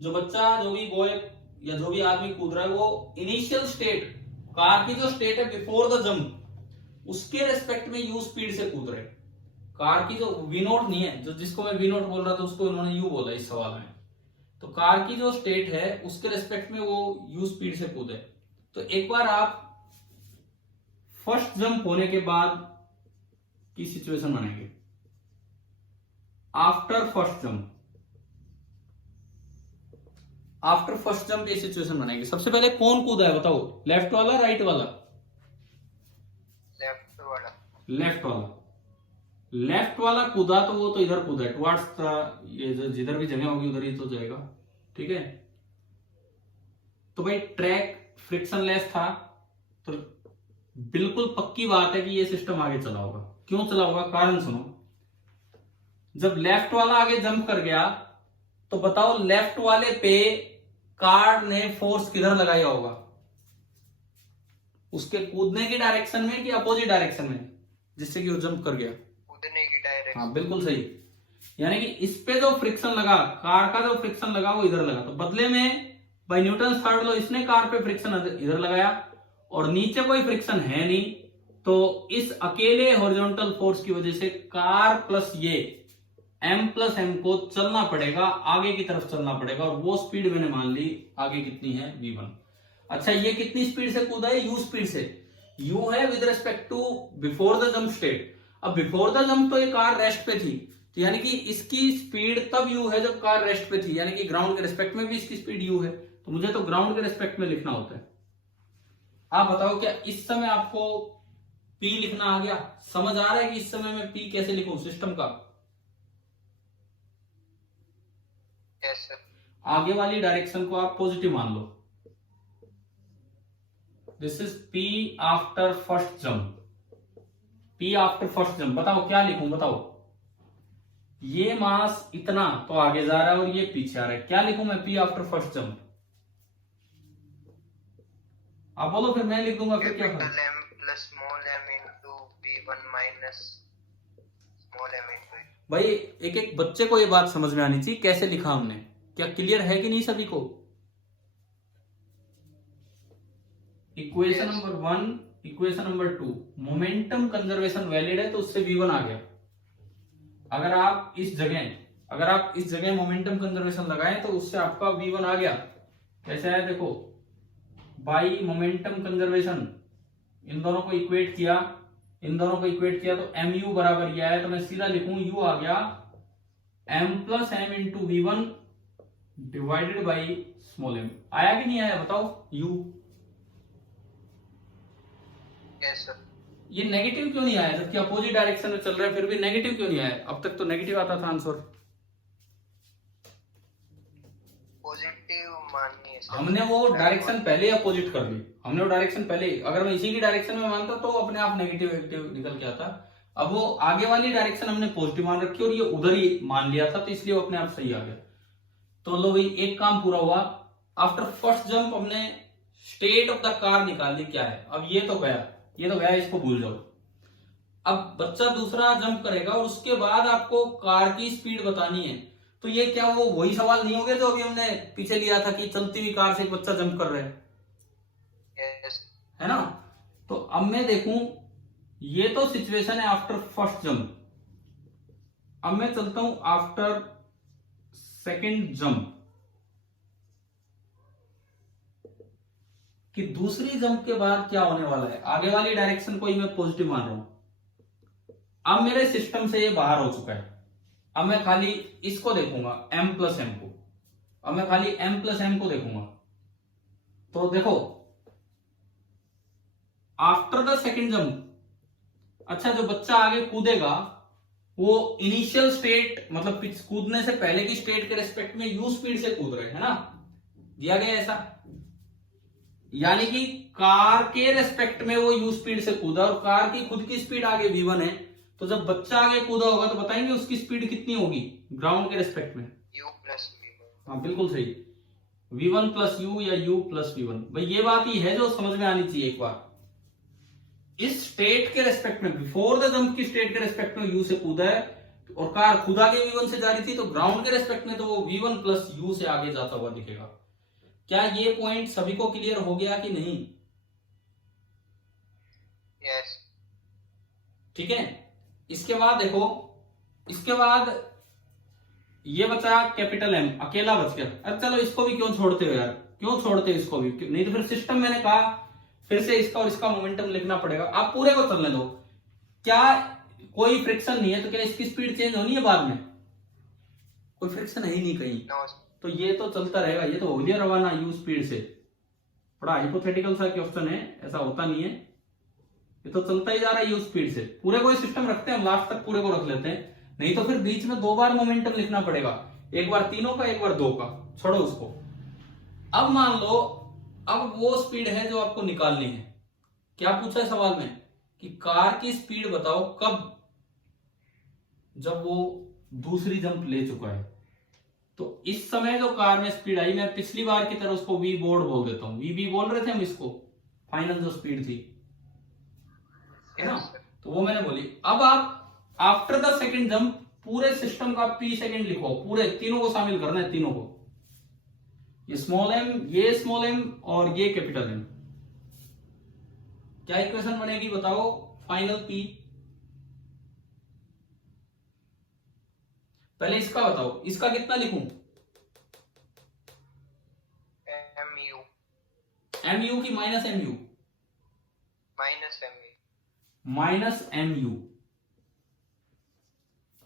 जो बच्चा, जो भी बॉय या जो भी आदमी कूद रहा है, वो इनिशियल स्टेट, कार की जो स्टेट है बिफोर द जंप, उसके रेस्पेक्ट में यू स्पीड से कूद रहे। कार की जो वी नोट नहीं है, जो जिसको मैं वी नोट बोल रहा था उसको इन्होंने यू बोला इस सवाल में। तो कार की जो स्टेट है उसके रेस्पेक्ट में वो यू स्पीड से कूदे। तो एक बार आप फर्स्ट जंप होने के बाद की सिचुएशन बनाएंगे, after first jump. After first jump ये सिचुएशन बनाएंगे। सबसे पहले कौन कूदा है बताओ, लेफ्ट वाला राइट वाला? लेफ्ट वाला। लेफ्ट वाला। लेफ्ट वाला कूदा तो वो तो इधर कूदा है टुवर्ड्स, ये जिधर भी जगह होगी उधर ही तो जाएगा, ठीक है। तो भाई ट्रैक फ्रिक्शनलेस था, तो बिल्कुल पक्की बात है कि ये सिस्टम आगे चला होगा। क्यों चला होगा, कारण सुनो। जब लेफ्ट वाला आगे जंप कर गया तो बताओ लेफ्ट वाले पे कार ने फोर्स किधर लगाया होगा, उसके कूदने की डायरेक्शन में कि अपोजिट डायरेक्शन में, जिससे कि वो जंप कर गया? कूदने की डायरेक्शन। हाँ बिल्कुल सही। यानी कि इस पे जो फ्रिक्शन लगा, कार का जो फ्रिक्शन लगा वो इधर लगा, तो बदले में बाय न्यूटन थर्ड लॉ इसने कार पे फ्रिक्शन इधर लगाया, और नीचे कोई फ्रिक्शन है नहीं, तो इस अकेले हॉरिजॉन्टल फोर्स की वजह से कार प्लस ये m प्लस m को चलना पड़ेगा, आगे की तरफ चलना पड़ेगा, और वो स्पीड मैंने मान ली आगे कितनी है, v1। अच्छा ये कितनी स्पीड से कूदा है, u स्पीड से। u है with respect to before the jump state. अब बिफोर द जंप तो ये कार रेस्ट पे थी, तो यानी कि इसकी स्पीड तब u है जब कार रेस्ट पे थी, यानी कि ग्राउंड के रिस्पेक्ट में भी इसकी स्पीड u है, तो मुझे तो ग्राउंड के रिस्पेक्ट में लिखना होता है। आप बताओ क्या इस समय आपको p लिखना आ गया? समझ आ रहा है कि इस समय मैं p कैसे लिखूं सिस्टम का? Yes sir. आगे वाली डायरेक्शन को आप पॉजिटिव मान लो। This is p after first jump. p after first jump, बताओ क्या लिखूं, बताओ। ये मास इतना तो आगे जा रहा है और ये पीछे आ रहा है, क्या लिखूं मैं p आफ्टर फर्स्ट जंप? आप बोलो फिर मैं लिख दूंगा, फिर क्या capital M plus small m into v1 minus small m into. भाई एक एक बच्चे को ये बात समझ में आनी चाहिए कैसे लिखा हमने, क्या क्लियर है कि नहीं सभी को? Equation number 1, equation number 2, momentum conservation valid है तो उससे v1 आ गया। अगर आप इस जगह मोमेंटम कंजर्वेशन लगाएं तो उससे आपका v1 आ गया। कैसे आया देखो, बाई मोमेंटम कंजर्वेशन इन दोनों को इक्वेट किया, तो mu बराबर ये आया, तो मैं सीधा लिखूं u आ गया m plus m into v1 divided by small m। आया कि नहीं आया बताओ u? Yes sir. ये नेगेटिव क्यों नहीं आया, जबकि अपोजिट डायरेक्शन में चल रहा है, फिर भी नेगेटिव क्यों नहीं आया? अब तक तो नेगेटिव आता था आंसर। पॉजिटिव माननी है सर। हमने वो डायरेक्शन पहले अपोजिट कर दी, अगर मैं इसी की डायरेक्शन में मानता तो अपने आप नेगेटिव निकल के आता। अब वो आगे वाली डायरेक्शन हमने पॉजिटिव मान रखी और ये उधर ही मान लिया था, तो इसलिए वो अपने आप सही आ गया। तो लो भाई एक काम पूरा हुआ। आफ्टर फर्स्ट जंप हमने स्टेट ऑफ द कार निकाल ली क्या है। अब ये तो गया, इसको भूल जाओ। अब बच्चा दूसरा जंप करेगा और उसके बाद आपको कार की स्पीड बतानी है, तो ये क्या वो वही सवाल नहीं हो गया जो अभी हमने पीछे लिया था कि चलती हुई कार से एक बच्चा जंप कर रहा है, यस है ना? तो अब मैं देखूं, ये तो सिचुएशन है आफ्टर फर्स्ट जंप। अब मैं चलता हूं आफ्टर सेकंड जंप, कि दूसरी जंप के बाद क्या होने वाला है। आगे वाली डायरेक्शन को ही मैं पॉजिटिव मान रहा हूं। अब मेरे सिस्टम से ये बाहर हो चुका है, अब मैं खाली इसको देखूंगा m प्लस m को। अब मैं खाली m प्लस m को देखूंगा, तो देखो आफ्टर द सेकंड जंप, अच्छा जो बच्चा आगे कूदेगा वो इनिशियल स्टेट मतलब कूदने से पहले की स्टेट के रेस्पेक्ट में u स्पीड से कूद रहे है ना, दिया गया ऐसा। यानी कि कार के रेस्पेक्ट में वो u स्पीड से कूदा और कार की खुद की स्पीड आगे v1 है, तो जब बच्चा आगे कूदा होगा तो बताएंगे उसकी स्पीड कितनी होगी ग्राउंड के रेस्पेक्ट में? u plus v1। हाँ बिल्कुल सही, v1 प्लस u या u प्लस v1। भाई ये बात ही है जो समझ में आनी चाहिए एक बार। इस स्टेट के रेस्पेक्ट में, बिफोर द जंप की स्टेट के रेस्पेक्ट में u से कूदा है और कार खुद आगे v1 से जा रही थी, तो ग्राउंड के रेस्पेक्ट में तो वो v1 प्लस u से आगे जाता हुआ दिखेगा। क्या ये पॉइंट सभी को क्लियर हो गया कि नहीं? यस। ठीक है। इसके बाद देखो, इसके बाद ये बचा कैपिटल M, अकेला बच गया। अब चलो इसको भी क्यों छोड़ते हो यार, क्यों छोड़ते हो इसको भी? नहीं तो फिर सिस्टम मैंने कहा फिर से इसका और इसका मोमेंटम लिखना पड़ेगा। आप पूरे को चलने दो, क्या कोई फ्रिक्शन नहीं है तो क्या इसकी स्पीड चेंज होनी है बाद में? कोई फ्रिक्शन है ही नहीं कहीं। No. तो ये तो चलता रहेगा, ये तो हो गया रवाना यू स्पीड से। बड़ा हाइपोथेटिकल सा क्वेश्चन है, ऐसा होता नहीं है, ये तो चलता ही जा रहा है यू स्पीड से। पूरे को सिस्टम रखते हैं हम, लास्ट तक पूरे को रख लेते हैं, नहीं तो फिर बीच में 2 बार मोमेंटम लिखना पड़ेगा, एक बार तीनों का एक बार 2 का, छोड़ो उसको। अब मान लो अब वो स्पीड है जो आपको निकालनी है। क्या पूछा है सवाल में कि कार की स्पीड बताओ कब, जब वो दूसरी जंप ले चुका है। तो इस समय जो कार में स्पीड आई, मैं पिछली बार की तरह उसको वी बोर्ड बोल देता हूं, वी बोल रहे थे हम इसको, फाइनल जो स्पीड थी, है ना, तो वो मैंने बोली। अब आप आफ्टर द सेकंड जंप पूरे सिस्टम का पी सेकंड लिखो, पूरे तीनों को शामिल करना है, तीनों को, ये स्मॉल एम, ये स्मॉल एम और ये कैपिटल एम। क्या इक्वेशन बनेगी बताओ, फाइनल पी। पहले इसका बताओ, इसका कितना लिखूं, MU MU की minus MU, minus MU. Minus MU।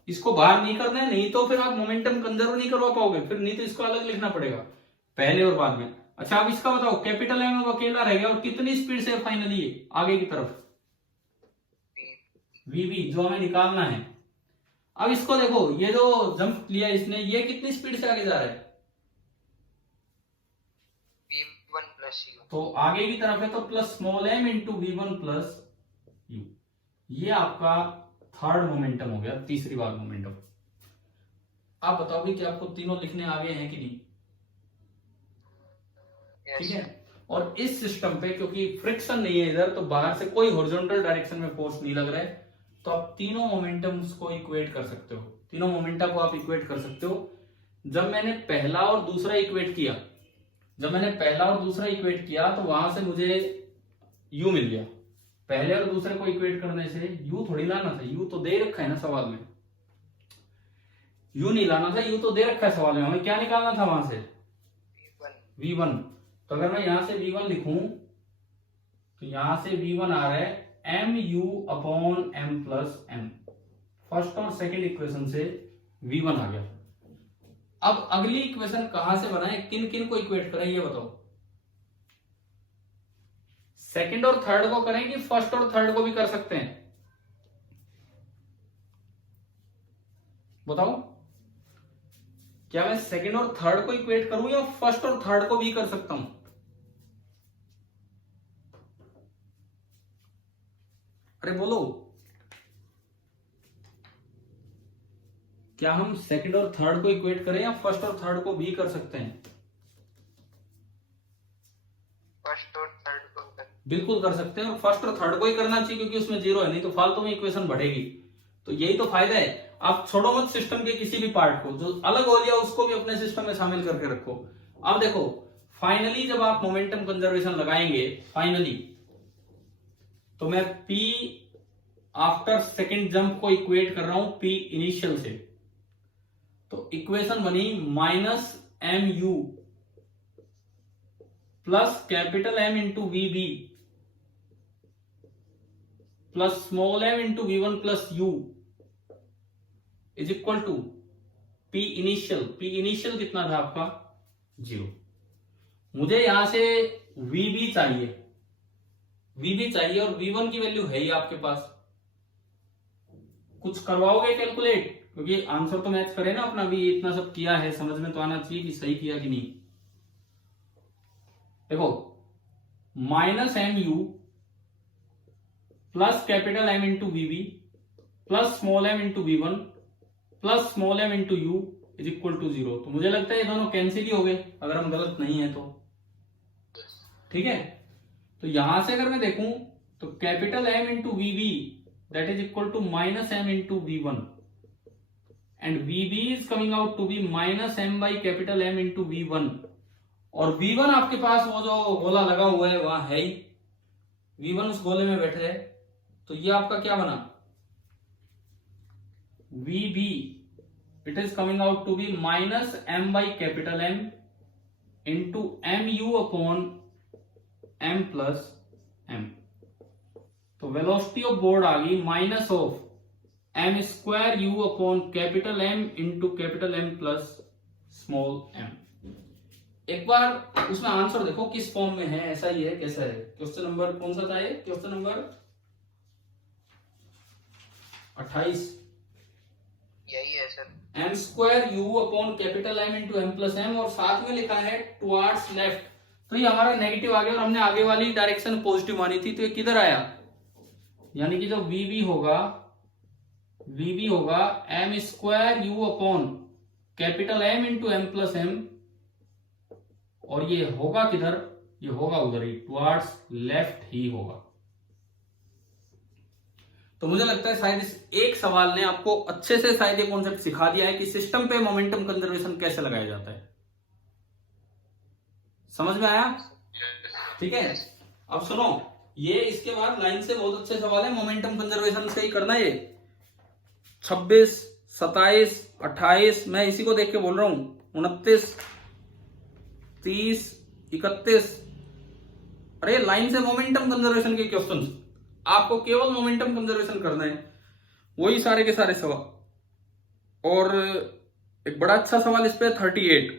इसको बाहर नहीं करना है, नहीं तो फिर आप मोमेंटम कंजर्व नहीं करवा पाओगे, फिर नहीं तो इसको अलग लिखना पड़ेगा पहले और बाद में। अच्छा अब इसका बताओ, कैपिटल एम अकेला रह गया और कितनी स्पीड से फाइनली आगे की तरफ, VB जो हमें निकालना है। अब इसको देखो, ये जो जंप लिया इसने, ये कितनी स्पीड से आगे जा रहा है, V1 plus U. तो आगे की तरफ है, तो plus small M into V1 plus U। ये आपका थर्ड मोमेंटम हो गया, तीसरी बार मोमेंटम। आप बताओगे कि आपको तीनों लिखने आ गए हैं कि नहीं, Yes. ठीक है। और इस सिस्टम पे क्योंकि फ्रिक्शन नहीं है इधर, तो बाहर से कोई हॉरिजॉन्टल डायरेक्शन में फोर्स नहीं लग रहा है, तो आप तीनों मोमेंटम्स को इक्वेट कर सकते हो, तीनों मोमेंटा को आप इक्वेट कर सकते हो। जब मैंने पहला और दूसरा इक्वेट किया, तो वहां से मुझे u मिल गया। पहले और दूसरे को इक्वेट करने से u थोड़ी लाना था, u तो दे रखा है ना सवाल में, u नहीं लाना था, u तो दे रखा है सवाल में, हमें क्या निकालना था वहां से, V1। तो अगर मैं यहां से V1 लिखूं, तो यहां से V1 आ रहा है MU upon M plus M। First और सेकंड इक्वेशन से V1 आ गया। अब अगली इक्वेशन कहां से बनाए, किन किन को इक्वेट करें ये बताओ, सेकंड और थर्ड को करें कि फर्स्ट और थर्ड को भी कर सकते हैं, बताओ। क्या मैं सेकंड और थर्ड को इक्वेट करूं या फर्स्ट और थर्ड को भी कर सकता हूं, अरे बोलो। क्या हम सेकंड और थर्ड को इक्वेट करें या फर्स्ट और थर्ड को भी कर सकते हैं, फर्स्ट और थर्ड को कर. बिल्कुल कर सकते हैं, और फर्स्ट और थर्ड को ही करना चाहिए क्योंकि उसमें जीरो है, नहीं तो फालतू में इक्वेशन बढ़ेगी। तो यही तो फायदा है, आप छोड़ो मत सिस्टम के किसी भी पार्ट को, जो अलग हो गया उसको भी अपने सिस्टम में शामिल करके रखो। अब देखो फाइनली जब आप मोमेंटम कंजर्वेशन लगाएंगे फाइनली, तो मैं P आफ्टर सेकेंड जंप को इक्वेट कर रहा हूं P इनिशियल से, तो इक्वेशन बनी minus MU plus capital M into VB plus small m into V1 plus U is equal to P initial. P initial कितना था आपका, 0। मुझे यहां से VB चाहिए, और V1 की वैल्यू है ही आपके पास। कुछ करवाओगे कैलकुलेट, क्योंकि आंसर तो मैच करे ना अपना, भी इतना सब किया है, समझ में तो आना चाहिए कि सही किया कि नहीं। देखो minus MU plus capital M into VB plus small m into V1 plus small m into U is equal to 0। तो मुझे लगता है ये दोनों कैंसिल ही हो गए, अगर हम गलत नहीं है तो, ठीक है। तो यहां से अगर मैं देखूं तो capital M into VB that is equal to minus M into V1 and VB is coming out to be minus M by capital M into V1, और V1 आपके पास वो जो गोला लगा हुआ है वहां है ही, V1 उस गोले में बैठ रहे, तो ये आपका क्या बना, VB it is coming out to be minus M by capital M into MU upon M plus M। तो वेलोसिटी ऑफ बोर्ड आ गई minus of M square U upon capital M into capital M plus small M. एक बार उसमें answer देखो किस form में है, ऐसा ही है कैसा है। क्वेश्चन नंबर कौन सा था ये? क्वेश्चन नंबर 28 यही है sir. M square U upon capital M into M plus M, और साथ में लिखा है टुवार्ड्स लेफ्ट। तो ये हमारा नेगेटिव आ गया और हमने आगे वाली डायरेक्शन पॉजिटिव मानी थी, तो ये किधर आया? यानी कि जो वीबी होगा M square U upon capital M into M plus M, और ये होगा किधर? ये होगा उधर ही, टुवार्ड्स लेफ्ट ही होगा। तो मुझे लगता है शायद इस एक सवाल ने आपको अच्छे से शायद ये कॉन्सेप्ट सिखा दिया है कि सिस्टम पे मोमेंटम कंजर्वेशन कैसे लगाया जाता है। समझ में आया? ठीक है, अब सुनो, ये इसके बाद लाइन से बहुत अच्छे सवाल है, मोमेंटम कंजर्वेशन से ही करना है। 26, 27, 28, मैं इसी को देख के बोल रहा हूं, 29, 30, 31। अरे लाइन से मोमेंटम कंजर्वेशन के क्वेश्चंस, आपको केवल मोमेंटम कंजर्वेशन करना है, वही सारे के सारे सवाल। और एक बड़ा अच्छा सवाल इस पे 38,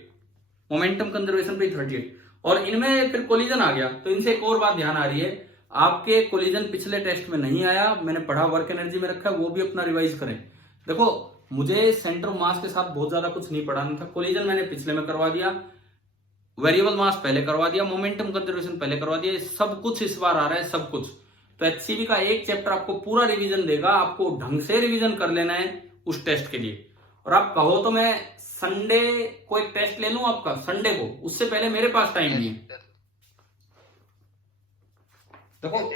मोमेंटम कंजर्वेशन पे 38, और इनमें फिर कोलिजन आ गया। तो इनसे एक और बात ध्यान आ रही है, आपके कोलिजन पिछले टेस्ट में नहीं आया, मैंने पढ़ा वर्क एनर्जी में रखा, वो भी अपना रिवाइज करें। देखो मुझे सेंटर ऑफ मास के साथ बहुत ज्यादा कुछ नहीं पढ़ाना था, कोलिजन मैंने पिछले में करवा दिया, वेरिएबल मास पहले करवा दिया, मोमेंटम कंजर्वेशन पहले करवा दिया, सब कुछ इस बार आ रहा है, सब कुछ। तो एचसीवी का एक चैप्टर आपको पूरा रिवीजन देगा, आपको ढंग से रिवीजन कर लेना है उस टेस्ट के लिए। और आप कहो तो मैं संडे को एक टेस्ट ले लूं आपका, संडे को, उससे पहले मेरे पास टाइम नहीं है। देखो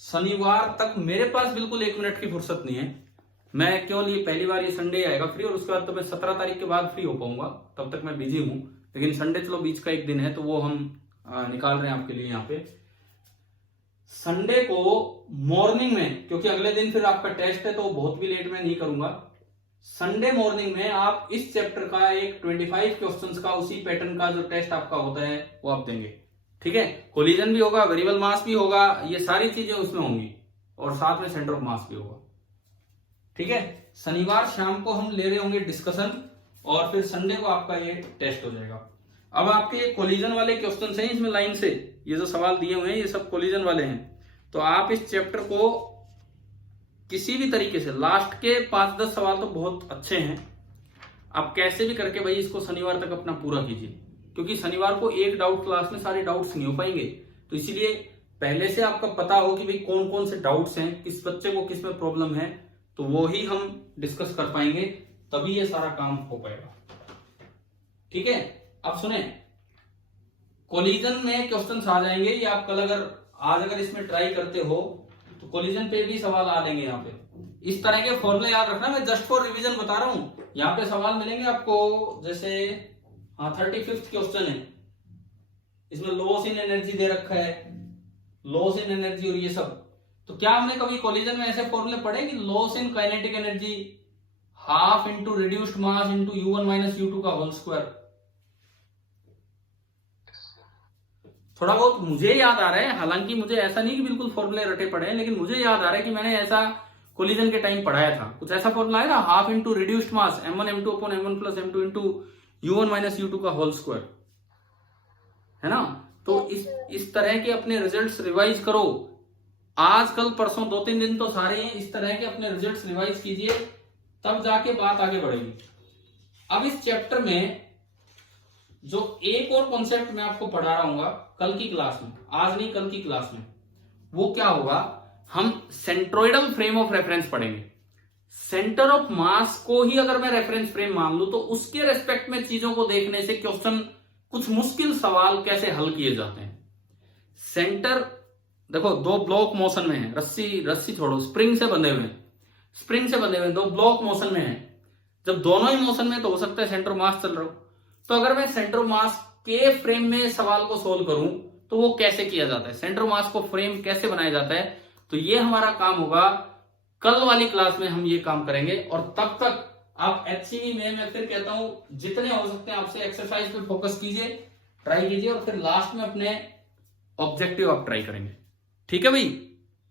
शनिवार तक मेरे पास बिल्कुल 1 मिनट की फुर्सत नहीं है, मैं केवल ये पहली बार ये संडे आएगा फ्री, और उसके बाद तो मैं 17 तारीख के बाद फ्री हो पाऊंगा, तब तक मैं बिजी हूं। लेकिन संडे चलो बीच का एक दिन है, तो वो हम निकाल रहे हैं आपके लिए यहाँ पे। संडे को मॉर्निंग में, क्योंकि अगले दिन फिर आपका टेस्ट है, तो बहुत भी लेट में नहीं करूंगा। संडे मॉर्निंग में आप इस चैप्टर का एक 25 क्वेश्चंस का उसी पैटर्न का जो टेस्ट आपका होता है वो आप देंगे। ठीक है, कोलिजन भी होगा, वेरिएबल मास भी होगा, ये सारी चीजें उसमें होंगी, और साथ में सेंटर ऑफ मास भी होगा। ठीक है, शनिवार शाम को हम ले रहे होंगे डिस्कशन, और फिर संडे को आपका ये टेस्ट हो जाएगा। अब आपके ये कोलिजन वाले क्वेश्चन हैं इसमें लाइन से, ये जो सवाल दिए हुए हैं ये सब कोलिजन वाले हैं। तो आप इस चैप्टर को किसी भी तरीके से, लास्ट के 5-10 सवाल तो बहुत अच्छे हैं, आप कैसे भी करके भाई इसको शनिवार तक अपना पूरा कीजिए, क्योंकि शनिवार को एक डाउट क्लास में सारे डाउट्स नहीं हो पाएंगे। तो इसीलिए पहले से आपका पता हो कि भाई कौन कौन से डाउट्स हैं, किस बच्चे को किस में प्रॉब्लम है, तो वो ही हम डिस्कस कर पाएंगे, तभी ये सारा काम हो पाएगा। ठीक है, अब सुने, कोलिजन में क्वेश्चंस आ जाएंगे, ये आप कल आज अगर इसमें ट्राई करते हो तो कोलिजन पे भी सवाल आ जाएंगे। यहाँ पे इस तरह के फॉर्मूले याद रखना, मैं जस्ट फॉर रिवीजन बता रहा हूं। यहाँ पे सवाल मिलेंगे आपको, जैसे 35th क्वेश्चन है, इसमें लॉस इन एनर्जी दे रखा है, लॉस इन एनर्जी और ये सब। तो क्या हमने कभी कोलिजन में ऐसे फॉर्मूले पढ़े कि loss in kinetic energy half into reduced mass into U1 minus U2 का होल स्क्वायर? थोड़ा बहुत मुझे याद आ रहा है, हालांकि मुझे ऐसा नहीं कि बिल्कुल फॉर्मूले रटे पड़े हैं, लेकिन मुझे याद आ रहा है कि मैंने ऐसा कोलिजन के टाइम पढ़ाया था, कुछ ऐसा फॉर्मूला है ना, हाफ इंटू रिड्यूस्ड मास M1 M2 upon M1 plus M2 into U1 minus U2 का होल स्क्वायर, है ना। तो इस तरह के अपने रिजल्ट्स रिवाइज करो, आज कल परसों 2-3 दिन तो सारे हैं, इस तरह के अपने रिजल्ट्स रिवाइज कीजिए, तब जाके बात आगे बढ़ेगी। अब इस चैप्टर में जो एक और कॉन्सेप्ट मैं आपको पढ़ा रहा हूँ कल की क्लास में, आज नहीं कल की क्लास में, वो क्या होगा, हम सेंट्रोइडल फ्रेम ऑफ रेफरेंस पढ़ेंगे। सेंटर ऑफ मास को ही अगर मैं रेफरेंस फ्रेम मान लूं, तो उसके रेस्पेक्ट में चीजों को देखने से क्वेश्चन, कुछ मुश्किल सवाल कैसे हल किए जाते हैं। सेंटर देखो, 2 ब्लॉक मोशन में है, रस्सी छोड़ो, स्प्रिंग से बंधे हुए 2 ब्लॉक मोशन में है। जब दोनों ही मोशन में, तो हो सकता है सेंटर मास चल रहा हो। तो अगर मैं सेंटर मास के फ्रेम में सवाल को सोल्व करूं, तो वो कैसे किया जाता है, सेंटर मास को फ्रेम कैसे बनाया जाता है, तो ये हमारा काम होगा कल वाली क्लास में, हम ये काम करेंगे। और तब तक आप एचसीवी में, मैं फिर कहता हूं, जितने हो सकते हैं आपसे एक्सरसाइज पे फोकस कीजिए, ट्राई कीजिए, और फिर लास्ट में अपने ऑब्जेक्टिव आप ट्राई करेंगे। ठीक है भाई।